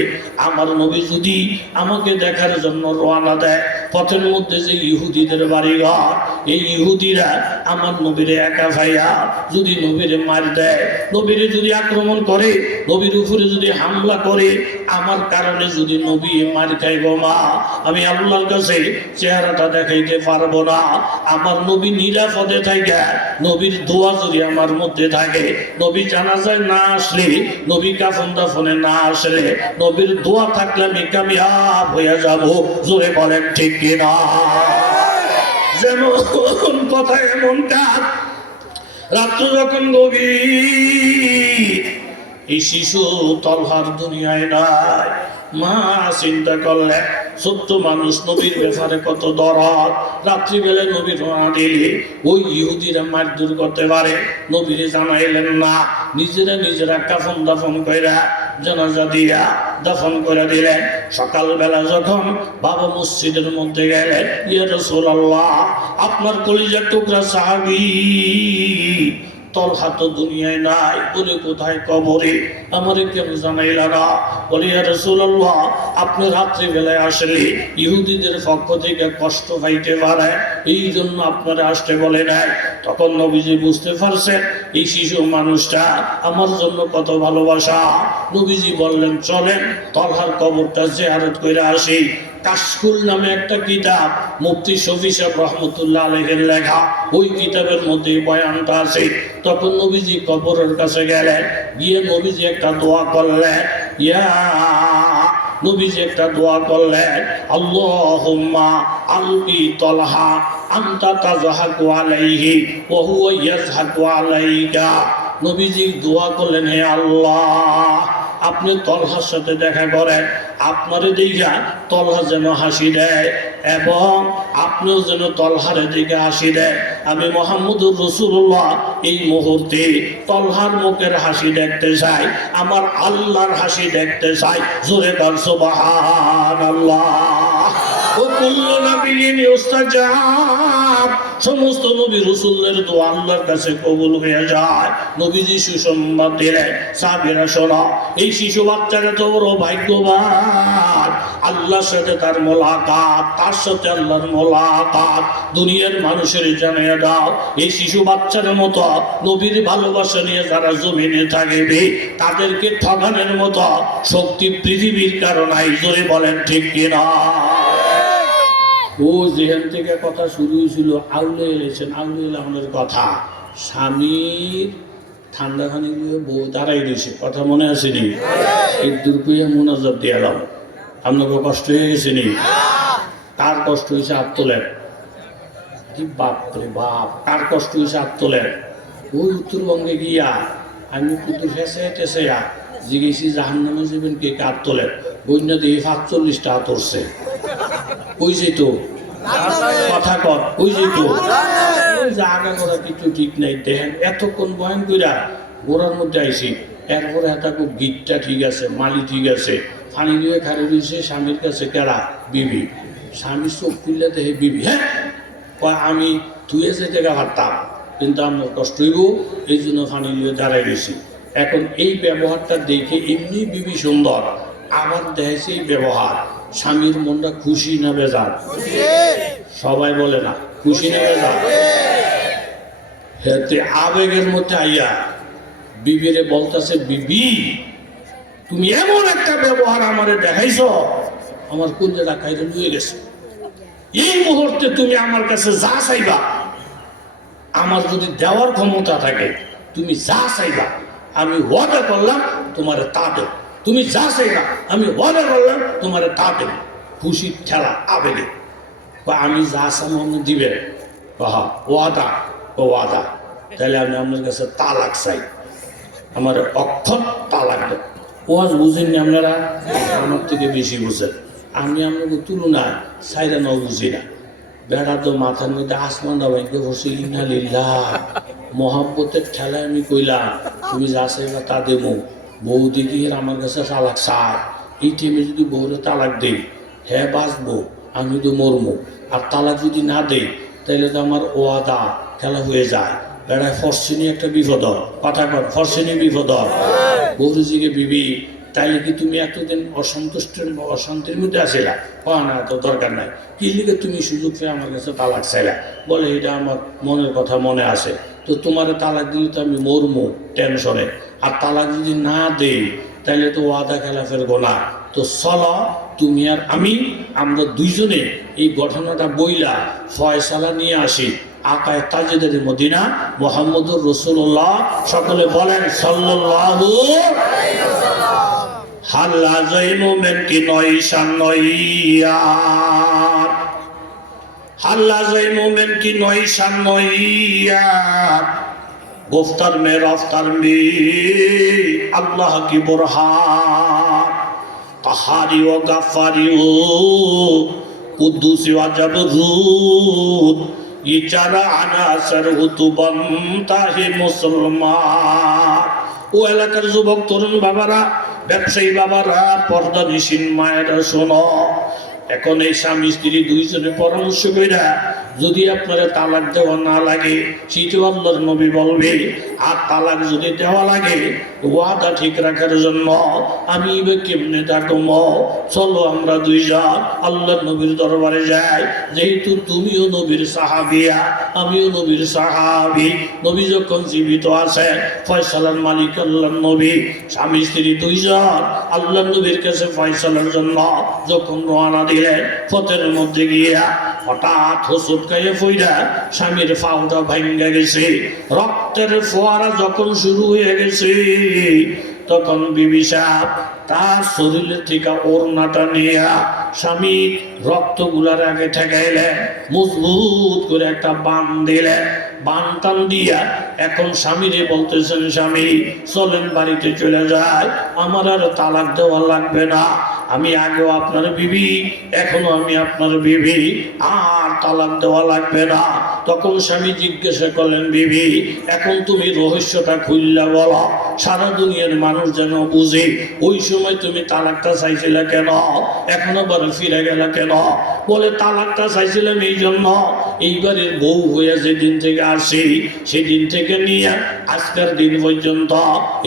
আমার নবী যদি আমাকে দেখার জন্য রওনা দেয়, পথের মধ্যে যে ইহুদিদের বাড়িঘর, এই ইহুদিরা আমার নবীরে একা ভাইয়া যদি নবীরে মার দেয়, নবীরে যদি আক্রমণ করে, নবীর উপরে যদি হামলা করে, আমার কারণে যদি নবী মার খাইব মা, আমি আল্লাহর কাছে চেহারাটা দেখাইতে পারবো না। আমার নবী নিরাপদে থাকে, নবীর দোয়া যদি আমার মধ্যে থাকে, নবী জানাজায় না আসলে, নবী কাফন দাফনে না আসলে, নবীর দোয়া থাকলে আমি কামিয়াব হয়ে যাব, জোরে বলেন ঠিক কিনা? যেমন কথা এমন কাজ, রাত্র যখন গভীর, এই শিশু তলহার দুনিয়ায় নাই, মা চিন্তা করলে ছোট্ট মানুষ নবীর ব্যাপারে কত দরদ, রাত্রিবেলায় নবীর রওনা দিলে ওই ইহুদিরা মারধর করতে পারে, নবীরে জানাইলেন না, নিজেরা কাফন দাফন কইরা জানাজা দিয়া দাফন করে দিলেন। সকালবেলা যখন বাবা মসজিদের মধ্যে গেলেন, ইয়া রাসূলুল্লাহ আপনার কলিজার টুকরা সাহাবী তলহা তো দুনিয়ায় নাই, বলে কোথায় কবরে, আমারে কেন জানাইলা না? বলে ইয়া রাসূলুল্লাহ আপনি রাত্রিবেলায় আসলে ইহুদিদের পক্ষ থেকে কষ্ট পাইতে পারে, এই জন্য আপনারা আসতে বলে নাই। তখন নবীজি বুঝতে পারছেন এই শিশু মানুষটা আমার জন্য কত ভালোবাসা। নবীজি বললেন, চলেন তলহার কবরটা জিয়ারত করে আসি। কাশকুল নামে একটা কিতাব, মুফতি শফি সাহেব রহমতুল্লাহ আলাইহির লেখা, ওই কিতাবের মধ্যে বয়ানটা আছে। তখন নবীজি কবরের কাছে গেলেন, গিয়ে নবীজি একটা দোয়া করলেন, নবীজি একটা দোয়া করলেন, আল্লাহুম্মা আলকি তলহা আনতা তাযহাকু আলাইহি ওয়া হুয়া ইয়াযহাকু আলাইকা। নবীজি দোয়া করলেন, হে আল্লাহ আপনি তলহার সাথে দেখা করেন, আপনারে দেখা তলহা যেন হাসি দেয় এবং আপনিও যেন তলহারের দিকে হাসি দেয়। আমি মুহাম্মদুর রাসূলুল্লাহ এই মুহূর্তে তলহার মুখের হাসি দেখতে চাই, আমার আল্লাহর হাসি দেখতে চাই, জোরে বল সুবহানাল্লাহ। কুল্লু নাবিয়্যিন ইউস্তাজাব, সমস্ত নবী রাসূলের দোয়া আল্লাহর কাছে কবুল হয়ে যায়। নবীজি সুসংবাদ দিলেন, সাহাবীরা শোনো, এই শিশু বাচ্চারা তো বড় ভাগ্যবান, আল্লাহর সাথে তার মোলাকাত, তার সাথে আল্লাহর মোলাকাত দুনিয়ার মানুষের জানিয়ে দাও। এই শিশু বাচ্চার মতো নবীর ভালোবাসা নিয়ে যারা জমিনে থাকবে তাদেরকে ঠকানোর মতো শক্তি পৃথিবীর কারণে জোরে বলেন ঠিক কিনা? ও যেখান থেকে কথা শুরু হয়েছিল, আউলে এলেছেন, আউলে আমাদের কথা, স্বামীর ঠান্ডা খানি বউ দাঁড়াই দিয়েছে, কথা মনে আসেনি? এই দুর্পয়া মোনাজাত দিয়ে এলাম, আপনাকে কষ্ট হয়ে গেছেনি? কার কষ্ট হয়েছে হাত তোলেন? কি বাপ রে বাপ, কার কষ্ট হয়েছে হাত তোলেন? ওই উত্তরবঙ্গে গিয়া আমি পুতুর ফেসে টেসে জিজ্ঞেসি জাহান্নামে যাবেন কে, কার তোলেন? বন্যা দিয়ে ৪৫টা হাত উঠছে। ওই যে তো কথা কর, ওই যে তো জায়গা করা কিছু ঠিক নাই। দেখেন এতক্ষণ বয়ান কইরা গোড়ার মধ্যে আইসি, এরপরে এতক্ষণ গিটটা ঠিক আছে, মালি ঠিক আছে, পানি দিয়ে খারে দিয়েছে স্বামীর কাছে, কেরা? বিবি। স্বামীর চোখ খুললে দেখে বিবি, হ্যাঁ আমি ধুয়ে যেতে পারতাম কিন্তু আমার কষ্ট হইব, এই জন্য পানি দিয়ে দাঁড়াই গেছি। এখন এই ব্যবহারটা দেখে এমনি বিবি সুন্দর, আমার দেখেছে এই ব্যবহার, স্বামীর মনটা খুশি না বেজার? সবাই বলে না খুশি না বেজার? হেতে আবেগের মধ্যে আইয়া বিবিরে বলতেছে, বিবি তুমি এমন একটা ব্যবহার আমারে দেখাইছ, আমার কলজাটা খাইতে লুয়ে গেছে। এই মুহূর্তে তুমি আমার কাছে যা চাইবা, আমার যদি দেওয়ার ক্ষমতা থাকে, তুমি যা চাইবা আমি ওয়াদা করলাম তোমারে তা দেব, তুমি যা চাইবা আমি ওয়াদা করলাম তোমারে তা দেব। খুশির খেলা আবেগে, বা আমি যা চাই দিবে, ওয়াদা ও ওয়াদা, তাহলে আমি আপনার কাছে তালাক চাই, আমার অক্ষর তালাক দেব। ওয়াজ বুঝেননি আপনারা, আমার থেকে বেশি বুঝেন। আমি আপনাকে তুলনায় সাইরা নাও বুঝি না। বেড়া তো মাথার মধ্যে আসমানটা ভেঙে বসে, ইন্নালিল্লাহ মহাব্বতের ঠেলায় আমি কইলাম তুমি যা চাইবা তা দেবো। বউ দেখি আমার কাছে তালাক চায়, এই টাইমে যদি বউরে তালাক দেই, হ্যাঁ বাঁচবো, আমি তো মরমো। আর তালাক যদি না দেই তাহলে তো আমার ওয়াদা খেলা হয়ে যায়। বেড়ায় ফরসিনী একটা বিপদ, কথা কর, ফরসিনী বিপদ। বউরে জিগে, বিবি তাইলে কি তুমি এতদিন অশান্তির মধ্যে আসিলা? না, তো দরকার নাই। কি লিখে তুমি সুযোগ পেয়ে আমার কাছে তালাক চাইলা? বলে এটা আমার মনের কথা মনে আসে, তো তোমার তালাক দিলে তো আমি মরমু টেনশনে, আর তালাক যদি না দেই তাইলে তো ওয়াদা খেলাফের গোনা। তো চলো তুমি আর আমি, আমরা দুইজনে এই ঘটনাটা বইলা ফয়সালা নিয়ে আসি। আকায়ে তাজেদের মদিনা মুহাম্মদুর রাসূলুল্লাহ, সকলে বলেন সাল্লাল্লাহু আলাইহি ওয়াসাল্লাম। হাল্লা জয় মোমেন কি নয় শান্নইয়া, হাল্লা জয় মোমেন কি নয় শান্নইয়া, গুফতার মে রফতার মে আল্লাহ কি বুরহান, কাহারি ও গাফারি ও কুদ্দুসি ওয়া জাবরুত, ये चारा अनासर तो बनता है मुसलमान। ও এলাকার যুবক তরুণ বাবারা, ব্যবসায়ী বাবারা, পর্দা নিশিন মায়েরা শোনো, এখন এই স্বামী স্ত্রী দুইজনে পরামর্শ কইরা যদি আপনারা তালাক দেওয়া না লাগে, সেটা আল্লাহর নবী বলবে। আর তালাক যদি দেওয়া লাগে, ওয়াদা ঠিক রাখার জন্য আমি এবার কেমনে ডাকম, চলো আমরা দুইজন আল্লাহর নবীর দরবারে যাই। যেহেতু তুমিও নবীর সাহাবিয়া, আমিও নবীর সাহাবি, নবী যখন জীবিত আছে, ফয়সালার মালিক আল্লাহর নবী। স্বামী স্ত্রী দুইজন আল্লাহর নবীর কাছে ফয়সালার জন্য যখন রওনা দিলেন, পথের মধ্যে গিয়া হঠাৎ হোঁচট খাইয়ে ফইরা স্বামীর পাউটা ভাঙ্গা গেছে। রক্তের ফোয়ারা যখন শুরু হয়ে গেছে, তখন বিবি সাহেব তার শরীরের থেকে ওড়নাটা নিয়ে স্বামীর রক্তগুলার আগে ঠেকাইলেন, মজবুত করে একটা বান দিলেন। বান টান দিয়া এখন স্বামীরে বলতেছেন, স্বামী চলেন বাড়িতে চলে যায়, আমার আর তালাক দেওয়া লাগবে না। আমি আগেও আপনার বিবি, এখনো আমি আপনার বিবি, আর তালাক দেওয়া লাগবে না। তখন স্বামী জিজ্ঞাসা করলেন, বিবি এখন তুমি রহস্যটা খুললা বলো, সারা দুনিয়ার মানুষ যেন বুঝে ওই সময় তুমি তালাকটা চাইছিলে কেন, এখন আবার ফিরে গেলে কেন? বলে তালাকটা চাইছিলাম এই জন্য, এইবারের বউ হইয়া যেদিন থেকে আসি সেদিন থেকে নিয়ে আজকের দিন পর্যন্ত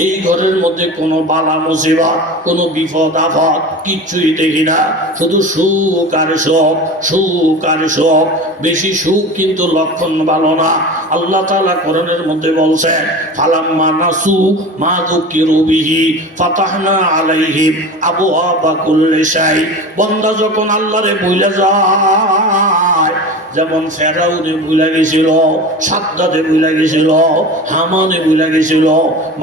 এই ঘরের মধ্যে কোনো বালা মুসিবত, কোনো বিপদ আপদ কিচ্ছুই দেখি না, শুধু সুখ আর শোক, সুখ আর শোক। বেশি সুখ কিন্তু লক্ষণ ভালো না। আল্লাহ তাআলা কোরআনের মধ্যে বলছেন, ফালাম্মা নাসু মা যুকিরু বিহি ফাতাহনা আলাইহিম আবওয়াবা কুল্লি শাই। বান্দা যখন আল্লাহরে ভুলে যায়, যেমন ফেরাউনে ভুলে গেছিল, সাদ্দাতে ভুলে গেছিল, হামানে ভুলে গেছিল,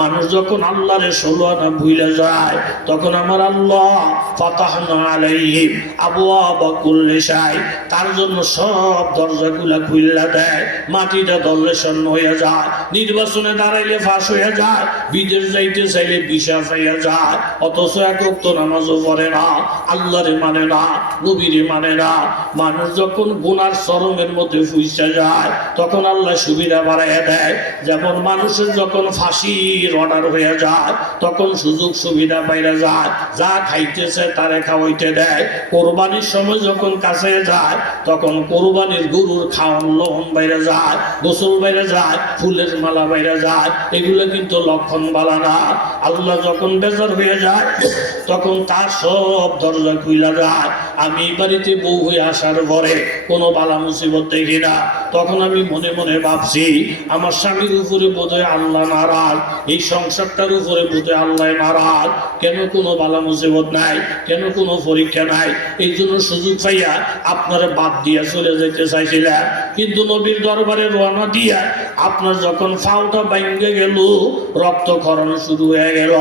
মানুষ যখন আল্লাহরে 16 আনা ভুলে যায়, তখন আমার আল্লাহ ফাতাহনা আলাইহিম আবওয়াবা কুল্লি শাই, তার জন্য সব দরজাগুলা খুইলা দেয়। মাটিটা দলে শূন্য হয়ে যায়, নির্বাচনে দাঁড়াইলে ফাঁস হয়ে যায়, বিদেশ যাইতে চাইলে ভিসা পাইয়া যায়, অথচ এক ওয়াক্ত নামাজও পড়ে না, আল্লাহরে মানে না, নবীরে মানে না। মানুষ যখন গুনার চরমের মধ্যে ফুইসা যায়, তখন আল্লাহ সুবিধা বাড়াইয়া দেয়। যেমন মানুষের যখন ফাঁসির অর্ডার হয়ে যায়, তখন সুযোগ সুবিধা পাইয়া যায়, যা খাইতেছে তারে খাওয়াইতে দেয়। কোরবানির সময় যখন কাছে যায়, তখন কোরবানির গরুর খাওয়ান লোহন বাইরে যায়, গোসল বাইরে যায়, ফুলের মালা বাইরে যায়। এগুলো কিন্তু লক্ষণ বালা না। আল্লাহ যখন বেজার হয়ে যায়, তখন তার সব দরজা খুইলা যায়। আমি বাড়িতে বউ হয়ে আসার পরে কোনো বালা মুসিবত দেখি না, তখন আমি মনে মনে ভাবছি, আমার স্বামীর উপরে বোধহয় আল্লাহ নারাজ, এই সংসারটার উপরে বোধহয় আল্লাহ নারাজ। কেন কোনো বালা মুসিবত নাই, কেন কোনো পরীক্ষা নাই? এই জন্য সুযোগ পাইয়া আপনারা বাদ দিয়া চলে যেতে চাইছিলেন, কিন্তু নবীর দরবারে রওনা দিয়া আপনার যখন ফাউটা ভাঙ্গে গেল, রক্তক্ষরণ শুরু হয়ে গেল,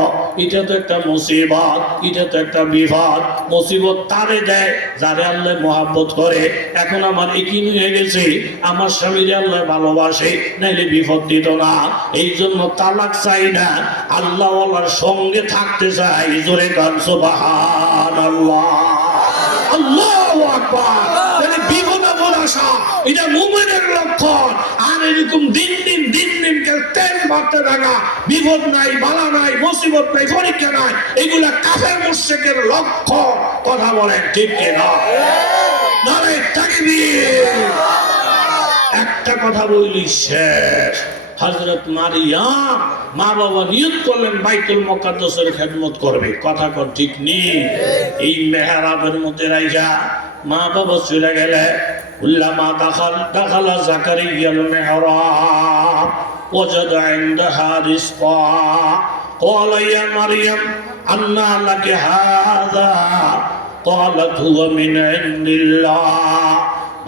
এটা তো একটা মুসিবত, এটা তো একটা বিপদ। মুসিবত তারে দেয় যারে আল্লাহ মহাব্বত করে। এখন আমার একই হয়ে গেছে, আমার স্বামীরে আল্লাহ ভালোবাসে, নাইলে বিপদ দিত না। এই জন্য তালাক চাই না, আল্লাহ ওয়ালার সঙ্গে থাকতে চাই। জোরে গান সুবহানাল্লাহ, আল্লাহু আকবার। বিপদে বলাসা এটা মুমিনের লক্ষণ। আর এরকম দিন দিন তেল মারতে থাকা, বিপদ নাই, বালা নাই, মুসিবত নাই, পরীক্ষা নাই, এগুলা কাফের মুশরিকের লক্ষণ। কথা বলেন ঠিক কিনা? নারে তাকবীর। একটা কথা বলি শেষ। হযরত মারিয়াম মা বাবা নিয়ত করলেন বাইতুল মুকাদ্দাসের খেদমত করবে। কথা কর ঠিক নেই? এই মেহরাবের মধ্যে রাইখা মা বাবা চলে গেলে, কুল্লামা দাখালা যাকারিয়াল মিহরাব ওয়াজাদা ইনদাহা রিজকা ক্বালা ইয়া মারইয়াম আন্না লাকি হাযা ক্বালাত হুয়া মিন ইনদিল্লাহ।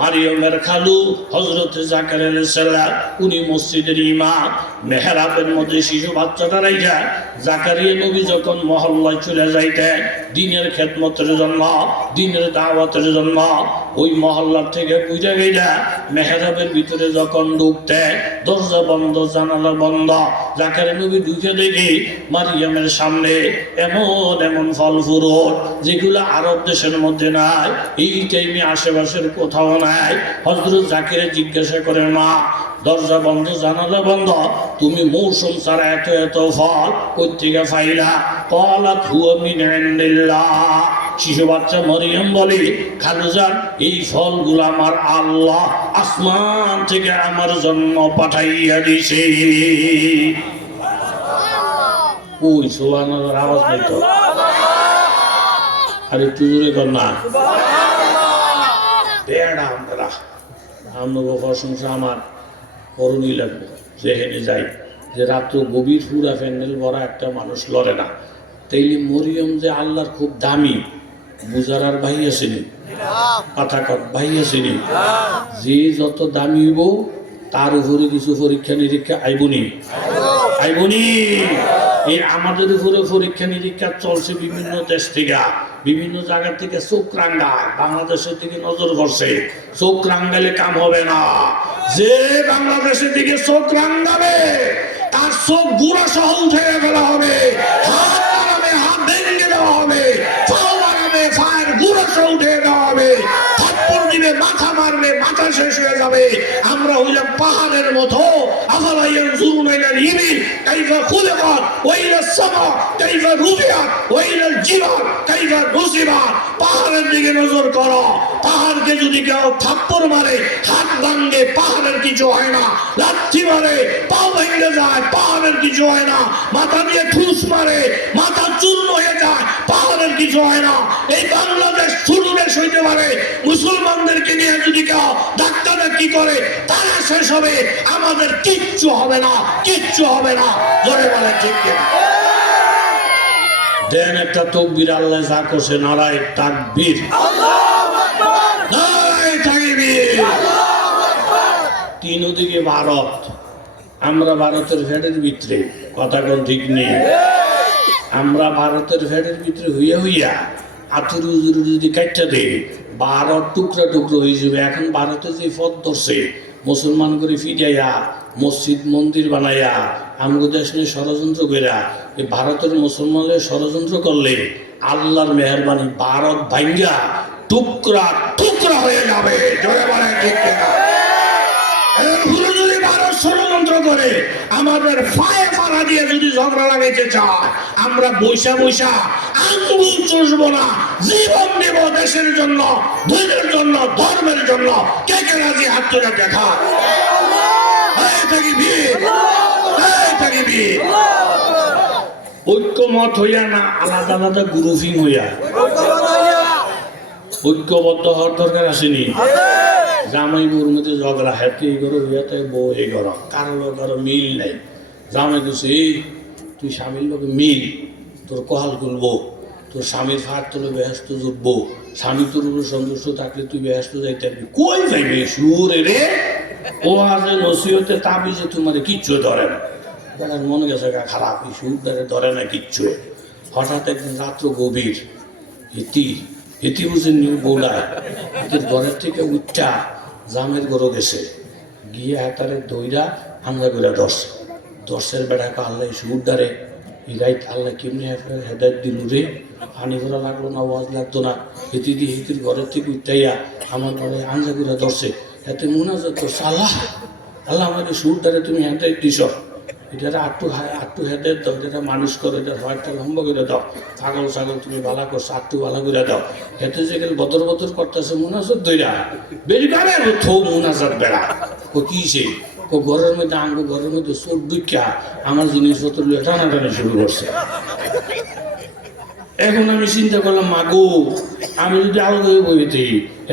মারিয়ামের খালু হযরত জাকারিয়া আলাইহিস সালাম, উনি মসজিদের ইমাম। মেহরাবের মধ্যে শিশু বাচ্চাটা রাইখা জাকারিয়া নবী যখন মহল্লায় চলে যাইতেন দ্বীনের খেদমতের জন্য, দ্বীনের দাওয়াতের জন্য, ওই মহল্লার থেকে বুঝে গেলা মেহরাবের ভিতরে যখন ঢুকতেন, দরজা বন্ধ, জানালা বন্ধ। জাকারিয়া নবী ঢুকে দেখি মারিয়ামের সামনে এমন এমন ফল ফুরুট যেগুলো আরব দেশের মধ্যে নাই, এই টাইমে আশেপাশের কোথাও নাই। হযরত জাকিরে জিজ্ঞাসা করে, মা দরজা বন্ধ, জানালা বন্ধ, তুমি মৌসুম ছাড়া এত এত ফল কই থেকে পাইলা? ক্বালাত হুয়া মিন ইনদিল্লাহ। শিশু বাচ্চা মরিয়ম বলে, খালুজান এই ফলগুলো আমার আল্লাহ আসমান থেকে আমার জন্য পাঠাইয়া দিয়েছে। ওই সুবহানাল্লাহর আওয়াজ নাই তো? আর একটু জোরে কর না। বেড়া আমরা প্রশংসা আমার করণই লাগবে। যেখানে যাই যে রাত্র গভীর পুরা প্যান্ডেল ভরা, একটা মানুষ লড়ে না। তাইলে মরিয়ম যে আল্লাহর খুব দামি, বুঝার আর ভাই আসেনি? কথা কর, ভাই আসেনি? যে যত দামি হইব তার উপরে কিছু পরীক্ষা নিরীক্ষা আইবনি, আইবনি। এই আমাদের উপরে পরীক্ষা নিরীক্ষা চলছে বিভিন্ন দেশ থেকে, বিভিন্ন জায়গা থেকে চোখ রাঙ্গায়। বাংলাদেশের দিকে নজর করছে, চোখ রাঙ্গালে কাম হবে না। যে বাংলাদেশের দিকে চোখ রাঙ্গাবে তার চোখ গুড়া সহ উঠে ফেলা হবে, হাত ভেঙে দেওয়া হবে, উঠে দেওয়া হবে, থাপ্পড় দিবে, মাথা মারবে, মাথা শেষ হয়ে যাবে। আমরা হইলাম পাহাড়ের মতো। আফালা ইয়ানজুরুনা ইলাল ইবিল কাইফা খুলিকাত ওয়া ইলাস সামা কাইফা রুফিআত ওয়া ইলাল জিবাল কাইফা নুসিবাত। পাহাড়ের দিকে নজর করো। পাহাড়কে যদি কেউ থাপ্পড় মারে, হাত ভাঙে, পাহাড়ের কিছু হয় না। লাথি মারে, পাও ভেঙে যায়, পাহাড়ের কিছু হয় না। মাথা দিয়ে ঠুস মারে, মাথা চূর্ণ হয়ে যায়, পাহাড়ের কিছু হয় না। এই বাংলাদেশ ছোট দেশ হইতে পারে, মুসলমানদেরকে নিয়ে যদি কেউ ডাক্তাররা কি করে, তারা শেষ হবে, আমাদের কিচ্ছু হবে না, কিচ্ছু হবে না। জোরে বলে ঠিক কিনা? দেন একটা তাকবীর, আল্লাহ যা করছে, নারায়ে তাকবীর, নারায়ে তাকবীর। তিন ওদিকে ভারত, আমরা ভারতের ফেডের ভিতরে, কথা কোন ঠিক নেই। আমরা ভারতের ফেডের ভিতরে হইয়া হইয়া আতুর উজুর যদি কাটটা দেয়, ভারত টুকরা টুকরো হয়ে যাবে। এখন ভারতে যে পথ ধরছে, মুসলমান করে ফিরাইয়া মসজিদ মন্দির বানাইয়া আমগো দেশ নিয়ে ষড়যন্ত্র কইরা, এই ভারতের মুসলমানদের ষড়যন্ত্র করলে আল্লাহর মেহেরবানি ভারত ভাঙ্গা টুকরা টুকরা হয়ে যাবে। জোরে বলে ঠিক কিনা? যদি ভারত ষড়যন্ত্র করে আমাদের ফায়ে ফাড়া দিয়ে যদি ঝগড়া লাগাইতে চায়, আমরা বৈশা বৈশা আঙ্গুল চুষবো না, জীবন দেব দেশের জন্য, ধর্মের জন্য, ধর্মের জন্য। কে কে রাজি? হাত তুলে দেখা। ঐক্যমত হইয়া না, আলাদা আলাদা গ্রুপিং হইয়া ঐক্যবদ্ধ হওয়ার দরকার আসেনি। জামাই বউর মধ্যে ঝগড়া, হ্যাপি এই করো, তাই বউ এই করো, কারো কারো মিল নাই। জামাই বলছে, এই তুই স্বামীর লোকে মিল, তোর কহাল খুলবো, তোর স্বামীর ফাঁক তোলে বেহেস্ত জুটবো, স্বামী তোর উপরে সন্তুষ্ট থাকলে তুই বেহেস্ত যাইতে পারবি। কই যাইবে সুরে রে? ও আজ নসিহতে তাবিজে তোমার কিচ্ছু ধরে না। বেড়ার মনে গেছে খারাপ, সুর ধরে না কিচ্ছু। হঠাৎ একদিন রাত্র গভীর, ইতি বুঝেন বৌলায় এদের ঘরের থেকে উঠা জামের গরো গেছে, গিয়ে হাতারে দইরা হামলা করে দর্শের বেড়াকে আল্লাহ সুর দ্বারে এই রাইত আল্লাহ কেমনি হেদায়ত দিল রে। পানি ঘোরা লাগলো না, ওয়াজ লাগতো না। হেতি দিয়ে হেতির ঘরের থেকে উঠাইয়া আমার ঘরে আঞ্জা করে ধরছে। এতে মুনাজাত করছে, আল্লাহ আল্লাহ আমাকে সুর দ্বারে তুমি হেদায়ত দিছ, এটা আটটু হেদায়ত দাও, এটা মানুষ করো, এটা হয়টা লম্বা করে দাও, ছাগল ছাগল তুমি ভালা করছো, আটটু ভালা করে দাও। হেতে যে গেলে বদর বদর করতেছে মুনাজাত দইরা বেরি গাড়ে থো মুনাজাত বেড়া। ও কিসে? ও ঘরের মধ্যে আঙ্গু ঘরের মধ্যে চোখ দুইটা আমার জিনিসপত্র টানাটানি শুরু করছে। এখন আমি চিন্তা করলাম, মাগো আমি যদি আলাদা বইতে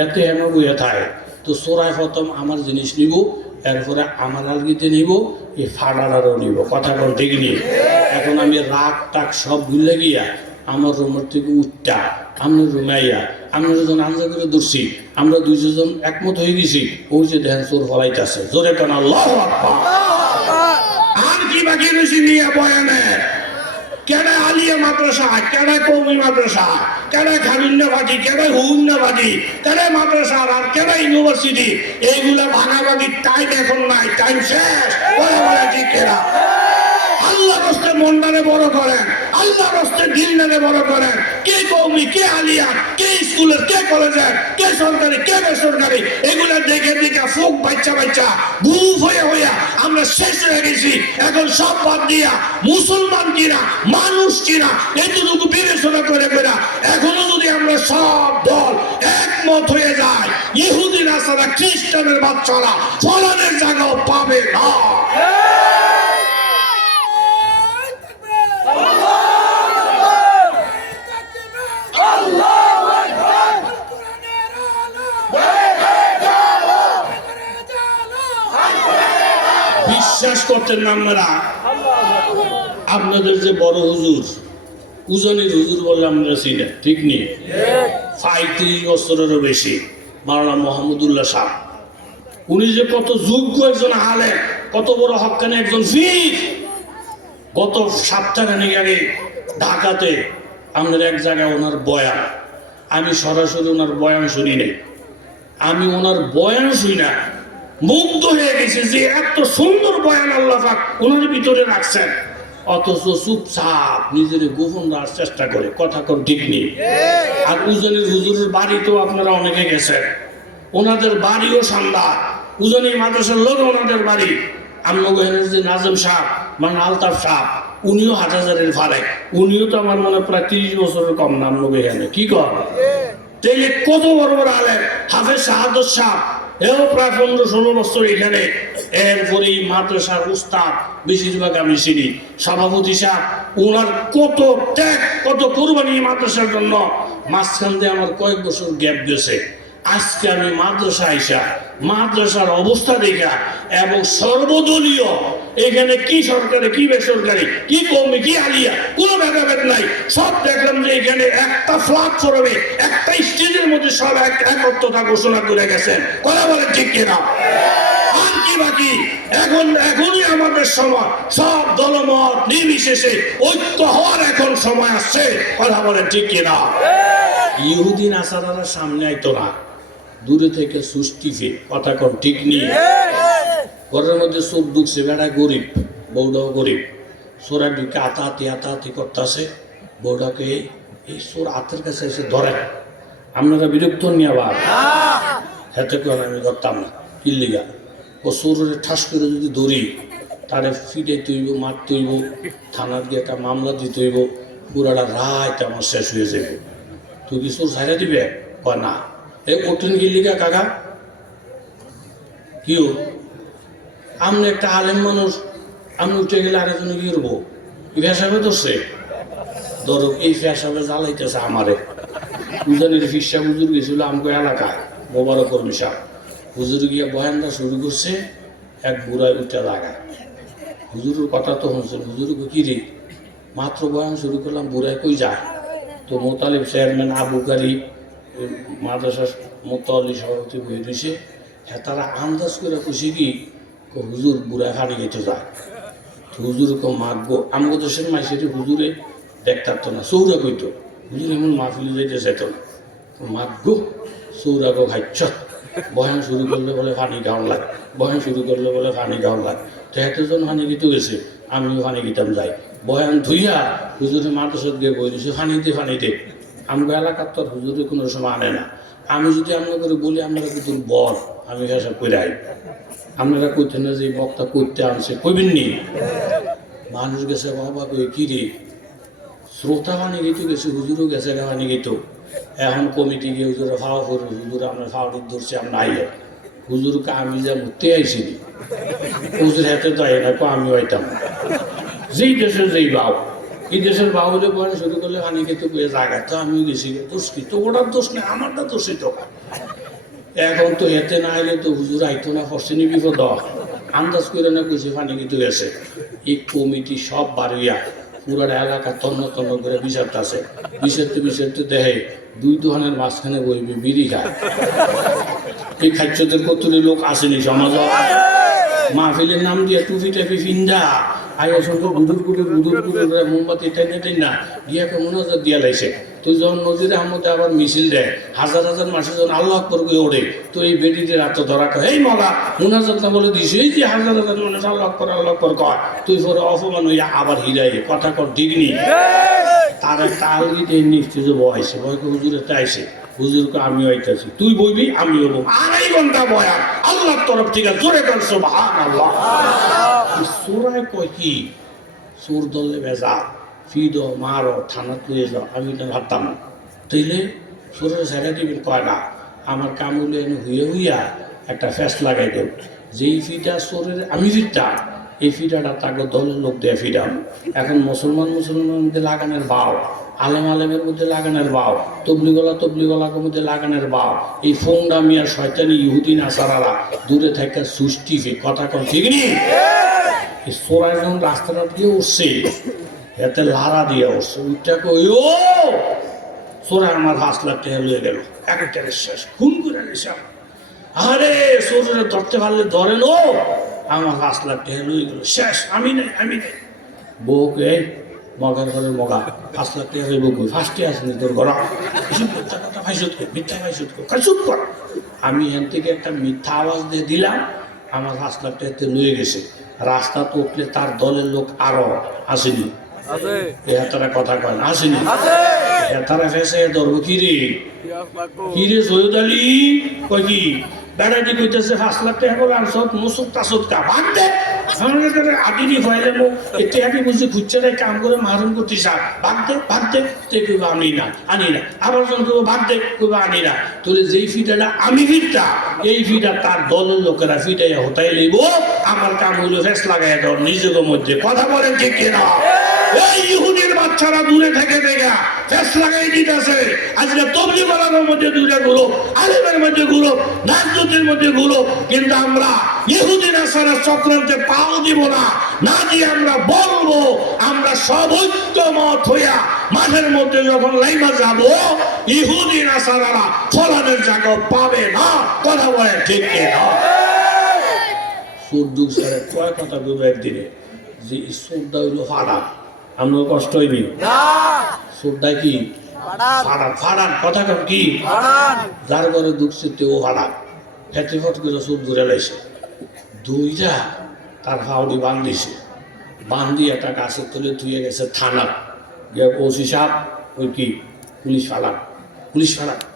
এতে হেন বইয়া থাকে, তো চোরাই প্রথম আমার জিনিস নিব, এরপরে আমার আলগিতে নিব, এই ফাড়ারও নিব। কথা কোন ঠিক নেই? এখন আমি রাগ টাক সব ভুলে গিয়া আমার রুমের থেকে উঠটা আপনার রুমে আইয়া আমরা যখন আঞ্জা করে ধরছি, আমরা দুইজন একমত হয়ে গেছি, ওই যে দেখেন চোর ফলাইতেছে। জোরে কেন আল্লাহু আকবার। আর কি বাকি রয়েছি নিয়ে বয়ানে? কেডা আলিয়া মাদ্রাসা, কেডা কওমি মাদ্রাসা, কেডা খাবিন্নাবাদী, কেডা হুন্নাবাদী, কেডা মাদ্রাসা আর কেডা ইউনিভার্সিটি, এইগুলা ভাগাভাগির টাইম এখন নাই, টাইম শেষ। বলে ঠিক কেনা? আল্লাহর রাস্তায় মনটারে বড় করেন, আল্লাহর রাস্তায় দিলটারে বড় করেন। কে কওমি, কে আলিয়া, কে স্কুলের, কে কলেজের, কে সরকারি, কে বেসরকারি, এগুলা দেখে দেখে ফোক বাচ্চা গ্রুপ হইয়া আমরা শেষ হয়ে গেছি। এখন সব বাদ দিয়া মুসলমান কিনা, মানুষ কিনা, এতটুকু বিবেচনা করে এখনো যদি আমরা সব দল একমত হয়ে যায়, ইহুদি নাসারা খ্রিস্টানের বাচ্চারা ফলানের জায়গাও পাবে না। বিশ্বাস করতেন না আপনারা? আপনাদের যে বড় হুজুর, উজনির হুজুর বললে আমরা চিনি, ঠিক নেই? 35 বছরেরও বেশি, মাওলানা মোহাম্মদুল্লাহ সাহেব, উনি যে কত যোগ্য একজন আলেম, কত বড় হক্কানি একজন ফির। গত সপ্তাহখানেক আগে ঢাকাতে আমাদের এক জায়গায় ওনার বয়ান, আমি সরাসরি ওনার বয়ান শুনি নাই, আমি ওনার বয়ান শুনি না মুগ্ধ হয়ে গেছি যে এত সুন্দর বয়ান আল্লাহ পাক ওনার ভিতরে রাখছেন। অথচ চুপচাপ নিজের গোপন রাখার চেষ্টা করে, কথা কোন ঠিক নেই। আর উজানির হুজুরের বাড়িতেও আপনারা অনেকে গেছেন, ওনাদের বাড়িও শানদার, উজানি মাদ্রাসার লোক ওনাদের বাড়ি। আমনগরের যে নাজম সাহেব মানে আলতাফ সাহেব, উনিও হাটহাজারের ফারে, উনিও তো আমার মনে প্রায় 30 বছরের কম নাম লোক এখানে কি কর। তাইলে কত বড় বড় আলেম, হাফেজ শাহাদত সাহেব এও প্রায় 15-16 বছর এখানে। এরপরে এই মাদ্রাসার উস্তাদ বেশিরভাগ আমি চিনি, সভাপতি সাহেব, ওনার কত ত্যাগ কত কোরবানি মাদ্রাসার জন্য। মাঝখান দিয়ে আমার কয়েক বছর গ্যাপ গেছে। আজকে আমি মাদ্রাসা আইসা মাদ্রাসার অবস্থা দেখা এবং সর্বদলীয় এখানে কি সরকারি কি বেসরকারি কি কমি কি আলিয়া কোনো ভেদাভেদ নাই, সব দেখলাম যে এখানে একটা প্ল্যাটফর্মে একটা স্টেজের মধ্যে সব একত্রতা ঘোষণা করে গেছেন। কথা বলে ঠিক কিনা? আর কি বাকি? এখনই আমাদের সময়, সব দলমত নির্বিশেষে ঐক্য হওয়ার এখন সময় আসছে। কথা বলে ঠিক কিনা? ইহুদি নাসারারা সামনে আইতো না, দূরে থেকে সুষ্টিফে, কথা কোন ঠিক নেই। ঘরের মধ্যে চোখ ঢুকছে, বেড়া গরিব, বউটাও গরিব, সোরা ঢুকে আতাহাতি করতেছে। বউটাকে এই সোর হাতের কাছে এসে ধরে, আপনারা বিরক্ত নিয়ে আবার হেতে করে আমি ধরতাম না কিল্লিগা। ও সোরের ঠাস করে যদি ধরি, তারে ফিটে তৈব, মার তৈব, থানার গিয়ে একটা মামলা দিতে হইব, পুরাটা রাত আমার শেষ হয়ে যাবে। তুই কি সোর ছাড়া দিবে? কয় না। এই ওঠেন গিল্লিগা কাকা কিও, আপনি একটা আলেম মানুষ, আমি উঠে গেলে আরেকজনে কি করবো? ফেসাবে ধরছে, ধরো এই ফেসাবে জ্বালাইতেছে আমারে। উজানির ফিসা হুজুর গেছিল আমগো এলাকায়, মোবারক কর্মী সাহেব হুজুর গিয়ে বয়ানটা শুরু করছে। এক বুড়ায় উঠে লাগায়, হুজুরের কথা তো শুনছেন, হুজুরকে কি রে মাত্র বয়ান শুরু করলাম, বুড়ায় কই যায়? তো মোতালিব চেয়ারম্যান আবু গারি মাদ্রাসা মোতালি সভাপতি বই দিছে। হ্যাঁ, তারা আন্দাজ করে খুশি কি হুজুর বুড়ায় হারিয়ে গেতে যায়। হুজুর মাগবো, আমগো দেশের মাইসের হুজুরে দেখতারতো না, চৌরা কইতো, হুজুর এমন মাহফিলে যাইতে চাইতো না। মাগবো চৌরা গো খাইছ, বয়ান শুরু করলে বলে পানি গাউন লাগে, বয়ান শুরু করলে বলে পানি গাউন লাগে। তো এতজন পানি গীত গেছে, আমিও পানি গীতাম যাই। বয়ান ধুইয়া হুজুরে মাদ্রাসাত গিয়ে বই দিছে, পানিতে আমগো এলাকার তো হুজুরে কোনো সময় আনে না। আমি যদি আমরা করে বলি আপনারা কিন্তু বল, আমি এসব করে আই, আপনারা কইতেন না যে বক্তা করতে আনছে, কইবেন নি? মানুষ গেছে বাবা কই কি রে, শ্রোতা পানি গেত গেছে, হুজুরও গেছে পানি গেত। এখন কমিটি গিয়ে হুজুরে ফাওয়া করবে, হুজুর আমরা ফাওয়াটি ধরছি, আমরা আইলে হুজুরকে আমি যা মরতে আইসিনি, হুজুর হাতে তো আই না, আমি আইতাম যেই দেশের যেই বাউ, এই দেশের বাউলে বয়ান শুরু করলে পানি খেতে বয়ে জায়গায় তো আমিও গেছি, দোষ কি তো? ওটার দোষ নেই, আমারটা দোষই তো। এখন তো এতে না আইলে তো হুজুর আইতো না, পশ্চিমী বিপদ আন্দাজ করে না কইছে পানি কিন্তু গেছে। এই কমিটি সব বাড়িয়া পুরাটা এলাকা তন্ন করে বিচারতেছে, বিচারতে দেখে 2 দোকানের মাঝখানে বইবে বিড়ি খায়। এই খাদ্যদের কতটি লোক আসেনি সমাজ, মাহফিলের নাম দিয়ে টুপি টাপি ফিন্দা আয় সঙ্গে গুদুর মোমবাতি টাইনে না গিয়া মনোজাত দিয়া লাইছে। তো যখন নজির আহমদে আবার মিছিল দেয়, হাজার মানুষের যখন আল্লাহ আকবর করে ওড়ে, তো এই বেটিদের রাত ধরা কয়, এই মলা মোনাজাত না বলে দিছে, এই যে হাজার মানুষ আল্লাহ আকবর কয়, তুই পরে অপমান হইয়া আবার হিরাই, কথা কর ঠিক নেই। তার একটা আলগিতে নিশ্চয় বয়সে বয়কে হুজুরের চাইছে, হুজুরকে আমিও আইতেছি, তুই বইবি আমিও বলবো, 2.5 ঘন্টা বয়ান আল্লাহর তরফ থেকে, জোরে কর সুবহানাল্লাহ। সোরায় কয় কি চোর দলে ভেজা, ফিদ মারো থানা তুলে যাও, আমি তো ভাবতাম না। তাইলে সোরের সাইডে দিবেন, কয় না আমার কাম হইলে হইয়া একটা ফ্যাস লাগাই দেব, যেই ফিটা চোরের আমি ফিরটা, এই ফিটাটা তাকে দলের লোক দিয়ে ফিরাম। এখন মুসলমানের মধ্যে লাগানোর বাও, আলেমের মধ্যে লাগানোর বাও, তবলিগলার মধ্যে লাগানোর বাও, এই ফোনটা মিয়ার শয়তানি ইহুদি নাসারারা দূরে থেকে সুষ্টিফে, কথা কম ঠিক নেই। এই সোরাই যখন রাস্তাটা দিয়ে উঠছে, এতে লারা দিয়ে উঠছে, উঠটাকে ওই ও সোরাই আমার 5 লাখ টাকা লয়ে গেল, একেবারে শেষ, খুন করে গেছে। আরে সোরে ধরতে পারলে ধরেন, ও আমার 5 লাখ টাকা লয়ে গেল, শেষ, আমি নেই। বউকে মগার ঘরের মগা 5 লাখ টাকা হইব কই, ফার্স্টে আসেনি তোর ঘর, মিথ্যা কথা ফাইসুত কর, মিথ্যা ফাইসুত কর, চুপ কর। আমি এখান থেকে একটা মিথ্যা আওয়াজ দিয়ে দিলাম, আমার 5 লাখ টাকা লুয়ে গেছে। রাস্তা তো উঠলে তার দলের লোক আরো আসেনি, তারা কথা কয় না, আসেনি। তারা ফেসে ধরবো কিরে কিরে সৈয়দ আলী কয় কি বেড়াটি কইতেছে 5 লাখ টাকা করে আর সব মুসুক তাসুক কা বাদ দে আদিনি হয়ে যাবো এতে আগে বুঝে ঘুরছে কাম করে মারুন করতে চা ভাগ দে তে কইবা আমি না আনি না, আবার যখন কেউ ভাগ দে কইবা আনি না। তাহলে যেই ফিটাটা আমি ফিটটা এই ফিটা তার দলের লোকেরা ফিটাইয়া হতাই লইব। আমার কাম হইলো ফেস লাগাই দেওয়ার নিজেদের মধ্যে। কথা বলেন ঠিক কিনা? এই ইহুদির বাচ্চারা দূরে থেকে দেখা ফেস লাগাই দিতেছে। আজকে তবলিগের মধ্যে দূরে গ্রুপ, আলেমের মধ্যে গ্রুপ, নাজরুলের মধ্যে গ্রুপ, কিন্তু আমরা ইহুদি নাসারা চক্রান্তে পাও দিব না, না দিয়ে আমরা বলবো আমরা সব ঐক্যমত হইয়া মাঠের মধ্যে যখন লাইমা যাব ইহুদি নাসারারা ফলানের জায়গা পাবে না। কথা বলে ঠিক কিনা? সুরদুক স্যারে কয় কথা বলবো একদিনে যে শ্রদ্ধা হইলো ফাড়া, আমরা কষ্ট হইনি শ্রদ্ধায় কি ফাড়ান ফাড়ান কথা কম কি যার ঘরে দুঃখতে ও ফাড়ান ফেটে ফট করে সুর ধরে লাইছে দুইটা তার ফাউডি বান্ধিছে, বান্ধি একটা গাছের তলে ধুয়ে গেছে থানা গিয়ে ওসি সাহেব ওই কি পুলিশ ফাড়ান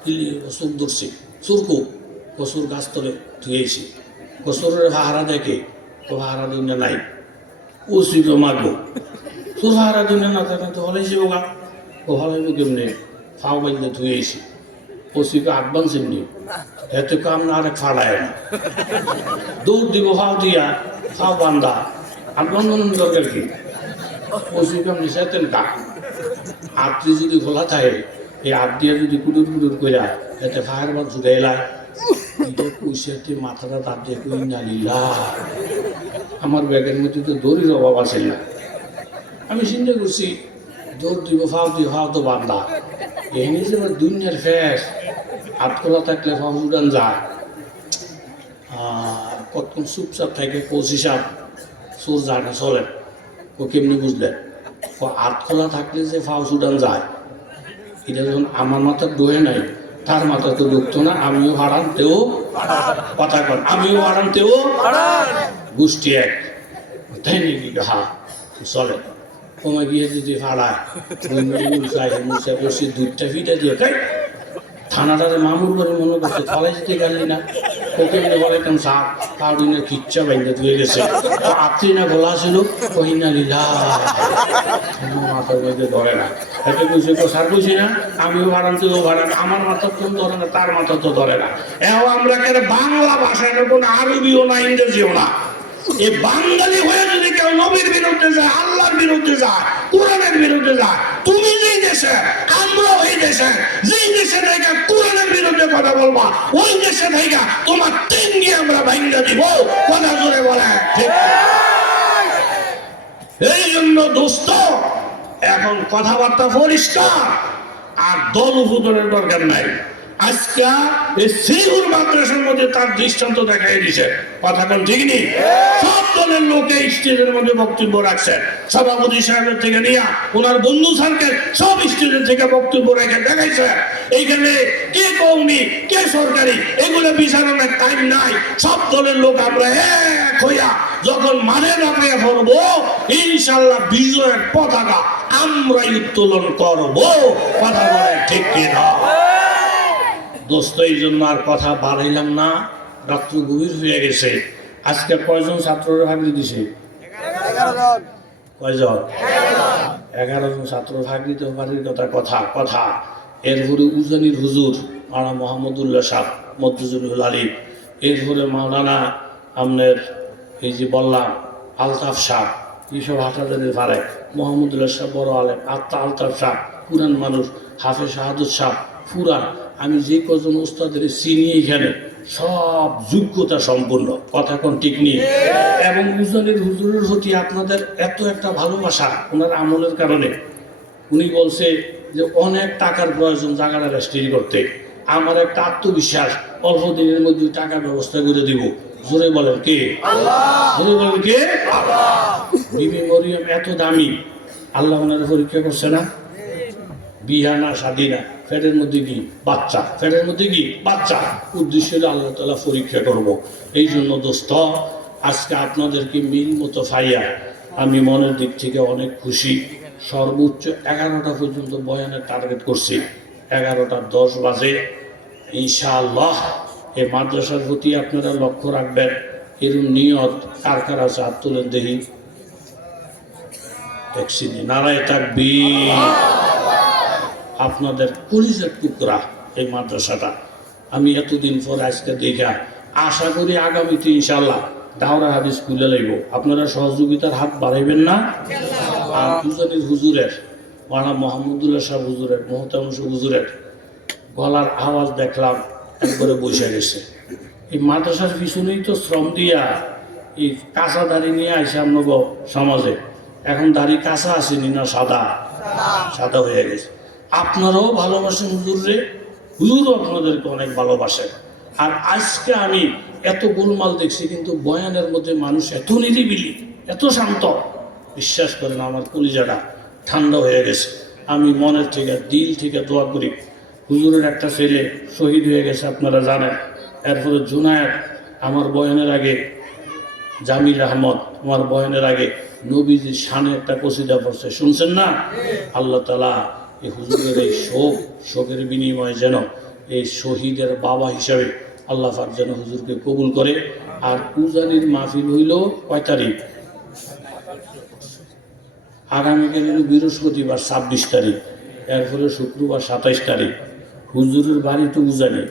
কিলি সুর ধরছে সুরকু কসুর গাছ তলে ধুয়েছি কসুরের ভাড়া দেখে ও ভাড়া দিন নাই ওসি তো মাগো তোর ভাড়া দিন না থাকে তো হলাইছি বোগা ও হলাইব কেমনে ফাও বাইলে ধুয়েছি ওসিকে আডভান্স এমনি এত কাম না আরেক ফাড়ায় না দৌড় দিব ফাও দিয়া ফাও বান্ধা আডভান্স দরকার কি ওসি কাম নিশাতেন কা আত্রি যদি খোলা থাকে এই আট দিয়া যদি কুটুর করে এতে ফায়ার বান ছুটে এলায় পয়সাতে মাথাটা তার দিয়ে কই না লীলা আমার ব্যাগের মধ্যে তো দড়ির অভাব আছে না। আমি চিন্তা করছি দৌড় দিব ফাও তো বান্ধা এনে যে দুনিয়ার ফ্যাস হাতখোলা থাকলে ফাও উড়ান যায় কতক্ষণ চুপচাপ থাকে পৌঁছি সাপ চোর যায় না চলে ও কেমনি বুঝলেন ও হাতখোলা থাকলে যে ফাও উড়ান যায় এটা যখন আমার মাথার দোহে নাই তার মাথা তো ঢুকতো না। আমিও হারানতেও কথা কন আমিও হারানতেও গোষ্ঠী এক তাই নাকি হা চলে কমে গিয়ে যদি ফাড়ায় বসে দুধটা ফিটা দিয়ে খাই থানাটারে মামুর বাড়ি মনে করছে ফলে যেতে গেলি না ওকে বলে কেন সাপ কাউদিনের খিচ্ছা বাইন্দে ধুয়ে গেছে আত্রি না বলা ছিল ওই না লীলা মাথার মধ্যে ধরে না এটা বুঝে তো সার বুঝি না আমিও ভাড়ান তুইও ভাড়ান আমার মাথা তো ধরে না তার মাথা তো ধরে না। এও আমরা কেন বাংলা ভাষায় না কোনো আরবিও না ইংরেজিও না এই বাঙালি হয়ে যদি কেউ নবীর বিরুদ্ধে যায় আল্লাহর বিরুদ্ধে যায় কোরআনের বিরুদ্ধে যায় তুমি যেই দেশে আমরা ওই দেশে যেই দেশে থেকে কোরআনের বিরুদ্ধে কথা বলবা ওই দেশে থেকে তোমার টেঙ্গি আমরা ভাঙ্গা দিব কথা জোরে বলে ঠিক। এই জন্য দোস্ত এখন কথাবার্তা পরিষ্কার আর দল উপদলের দরকার নাই। আজকে এই শ্রীগুর মাদ্রাসার মধ্যে তার দৃষ্টান্ত দেখাই দিছে কথা কোন ঠিক নেই। সব দলের লোকে স্টেজের মধ্যে বক্তব্য রাখছেন সভাপতি সাহেবের থেকে নিয়ে ওনার বন্ধু সার্কেল সব স্টেজের থেকে বক্তব্য রেখে দেখাইছে। এইখানে কে কওমি কে সরকারি এগুলো বিচারণের টাইম নাই। সব দলের লোক আমরা এক হইয়া যখন মানে নামিয়ে পড়বো ইনশাল্লাহ বিজয়ের পতাকা আমরাই উত্তোলন করবো কথা বলে ঠিক কিনা দোস্ত। এই জন্য আর কথা বাড়াইলাম না, রাত্র গভীর হয়ে গেছে। আজকে কয়জন ছাত্ররা ভাগ দিছে? কয়জন? 11 জন ছাত্র ভাগ দিতে পারির কথা। এরপরে উজানির হুজুর মাওলানা মোহাম্মদুল্লাহ সাহেব মদ্দুজুল আলী, এরপরে মাওলানা আমনের এই যে বললাম আলতাফ সাহেব এইসব হাটাদের পারে, মোহাম্মদুল্লাহ সাহেব বড় আলেম, আলতাফ সাহেব পুরান মানুষ, হাফেজ শাহাদুত সাহেব পুরান। আমি যে কজন উস্তাদের চিনি এখানে সব যোগ্যতা সম্পন্ন কথা কোন ঠিক নেই। এবং উজানির হুজুরের প্রতি আপনাদের এত একটা ভালোবাসা ওনার আমলের কারণে উনি বলছে যে অনেক টাকার প্রয়োজন জায়গাটা রেজিস্ট্রি করতে। আমার একটা আত্মবিশ্বাস অল্প দিনের মধ্যে টাকার ব্যবস্থা করে দিব। জোরে বলেন কে? জোরে বলেন কে? বিবি মরিয়ম এত দামি, আল্লাহ ওনার পরীক্ষা করছে না? বিয়া না শাদী না, ফ্যাটের মধ্যে কি বাচ্চা, ফ্যাটের মধ্যে কি বাচ্চা, উদ্দেশ্য হলে আল্লাহ তাআলা পরীক্ষা করবো। এই জন্য দোস্ত আজকে আপনাদেরকে মিল মতো ফাইয়া আমি মনের দিক থেকে অনেক খুশি। সর্বোচ্চ 11টা পর্যন্ত বয়ানের টার্গেট করছি। 11:10 বাজে ইনশাআল্লাহ এই মাদ্রাসার প্রতি আপনারা লক্ষ্য রাখবেন। এরকম নিয়ত কার কার আছে হাত তুলেন দেখি। দেখছি নারায়ে তাকবীর। আপনাদের কলিজার টুকরা এই মাদ্রাসাটা। আমি এতদিন পর আজকে দেখা আশা করি আগামীতে ইনশাআল্লাহ দাওরা হাদিস খুলে লইব। আপনারা সহযোগিতার হাত বাড়াইবেন না? আর দুজনের হুজুরের মাওলানা মোহাম্মদুল্লাহ সাহেব হুজুরের মোহতামশ হুজুরের গলার আওয়াজ দেখলাম একবারে বসে গেছে। এই মাদ্রাসার পিছনেই তো শ্রম দিয়া এই কাঁচা দাড়ি নিয়ে আইসে আপনার সমাজে। এখন দাড়ি কাঁচা আসেনি না সাদা? সাদা হয়ে গেছে। আপনারাও ভালোবাসেন হুজুররে, হুজুরও আপনাদেরকে অনেক ভালোবাসেন। আর আজকে আমি এত গোলমাল দেখছি, কিন্তু বয়ানের মধ্যে মানুষ এত নিরিবিলি, এত শান্ত, বিশ্বাস করেন আমার কলিজাটা ঠান্ডা হয়ে গেছে। আমি মনের থেকে দিল থেকে দোয়া করি। হুজুরের একটা ছেলে শহীদ হয়ে গেছে আপনারা জানেন। এরপরে জুনায়েদ আমার বয়ানের আগে, জামিল আহমদ আমার বয়ানের আগে নবীজির শানে একটা কসিদা পড়ছে, শুনছেন না? আল্লাহ তাআলা এই হুজুরের এই শোকের বিনিময়ে যেন এই শহীদের বাবা হিসাবে আল্লাহ পাক যেন হুজুরকে কবুল করে। আর উজানির মাহফিল হইল কয় তারিখ? আগামীকাল হইল বৃহস্পতিবার 26 তারিখ, এরপরে শুক্রবার 27 তারিখ। হুজুরের বাড়ি তো উজানি।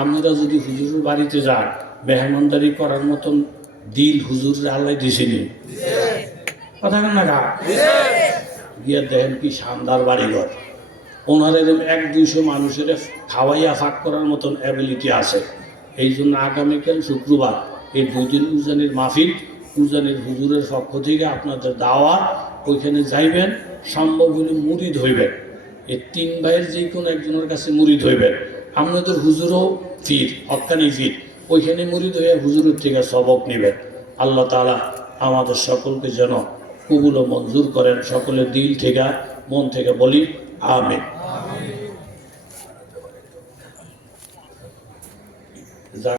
আপনারা যদি হুজুরের বাড়িতে যান, মেহমানদারি করার মতন দিল হুজুরের আল্লাহ দিছেনি? কথা কেন না? গিয়া দেখেন কি শানদার বাড়িঘর। ওনার এরকম 100-200 মানুষের খাওয়াইয়া ফাঁক করার মতন অ্যাবিলিটি আছে। এই জন্য আগামীকাল শুক্রবার এই 2 দিন উজানির মাহফিল, উজানির হুজুরের পক্ষ থেকে আপনাদের দাওয়াত। ওইখানে যাইবেন, সম্ভব হলে মুরিদ হইবেন। এই 3 ভাইয়ের যে কোনো একজনের কাছে মুরিদ হইবেন। আপনাদের হুজুরও ফির, হক্কানি ফির, ওইখানে মুরিদ হইয়া হুজুরের থেকে সবক নেবেন। আল্লাহ তাআলা আমাদের সকলকে যেন কবুল ও মঞ্জুর করেন। সকলের দিল থেকে মন থেকে বলি আমিন।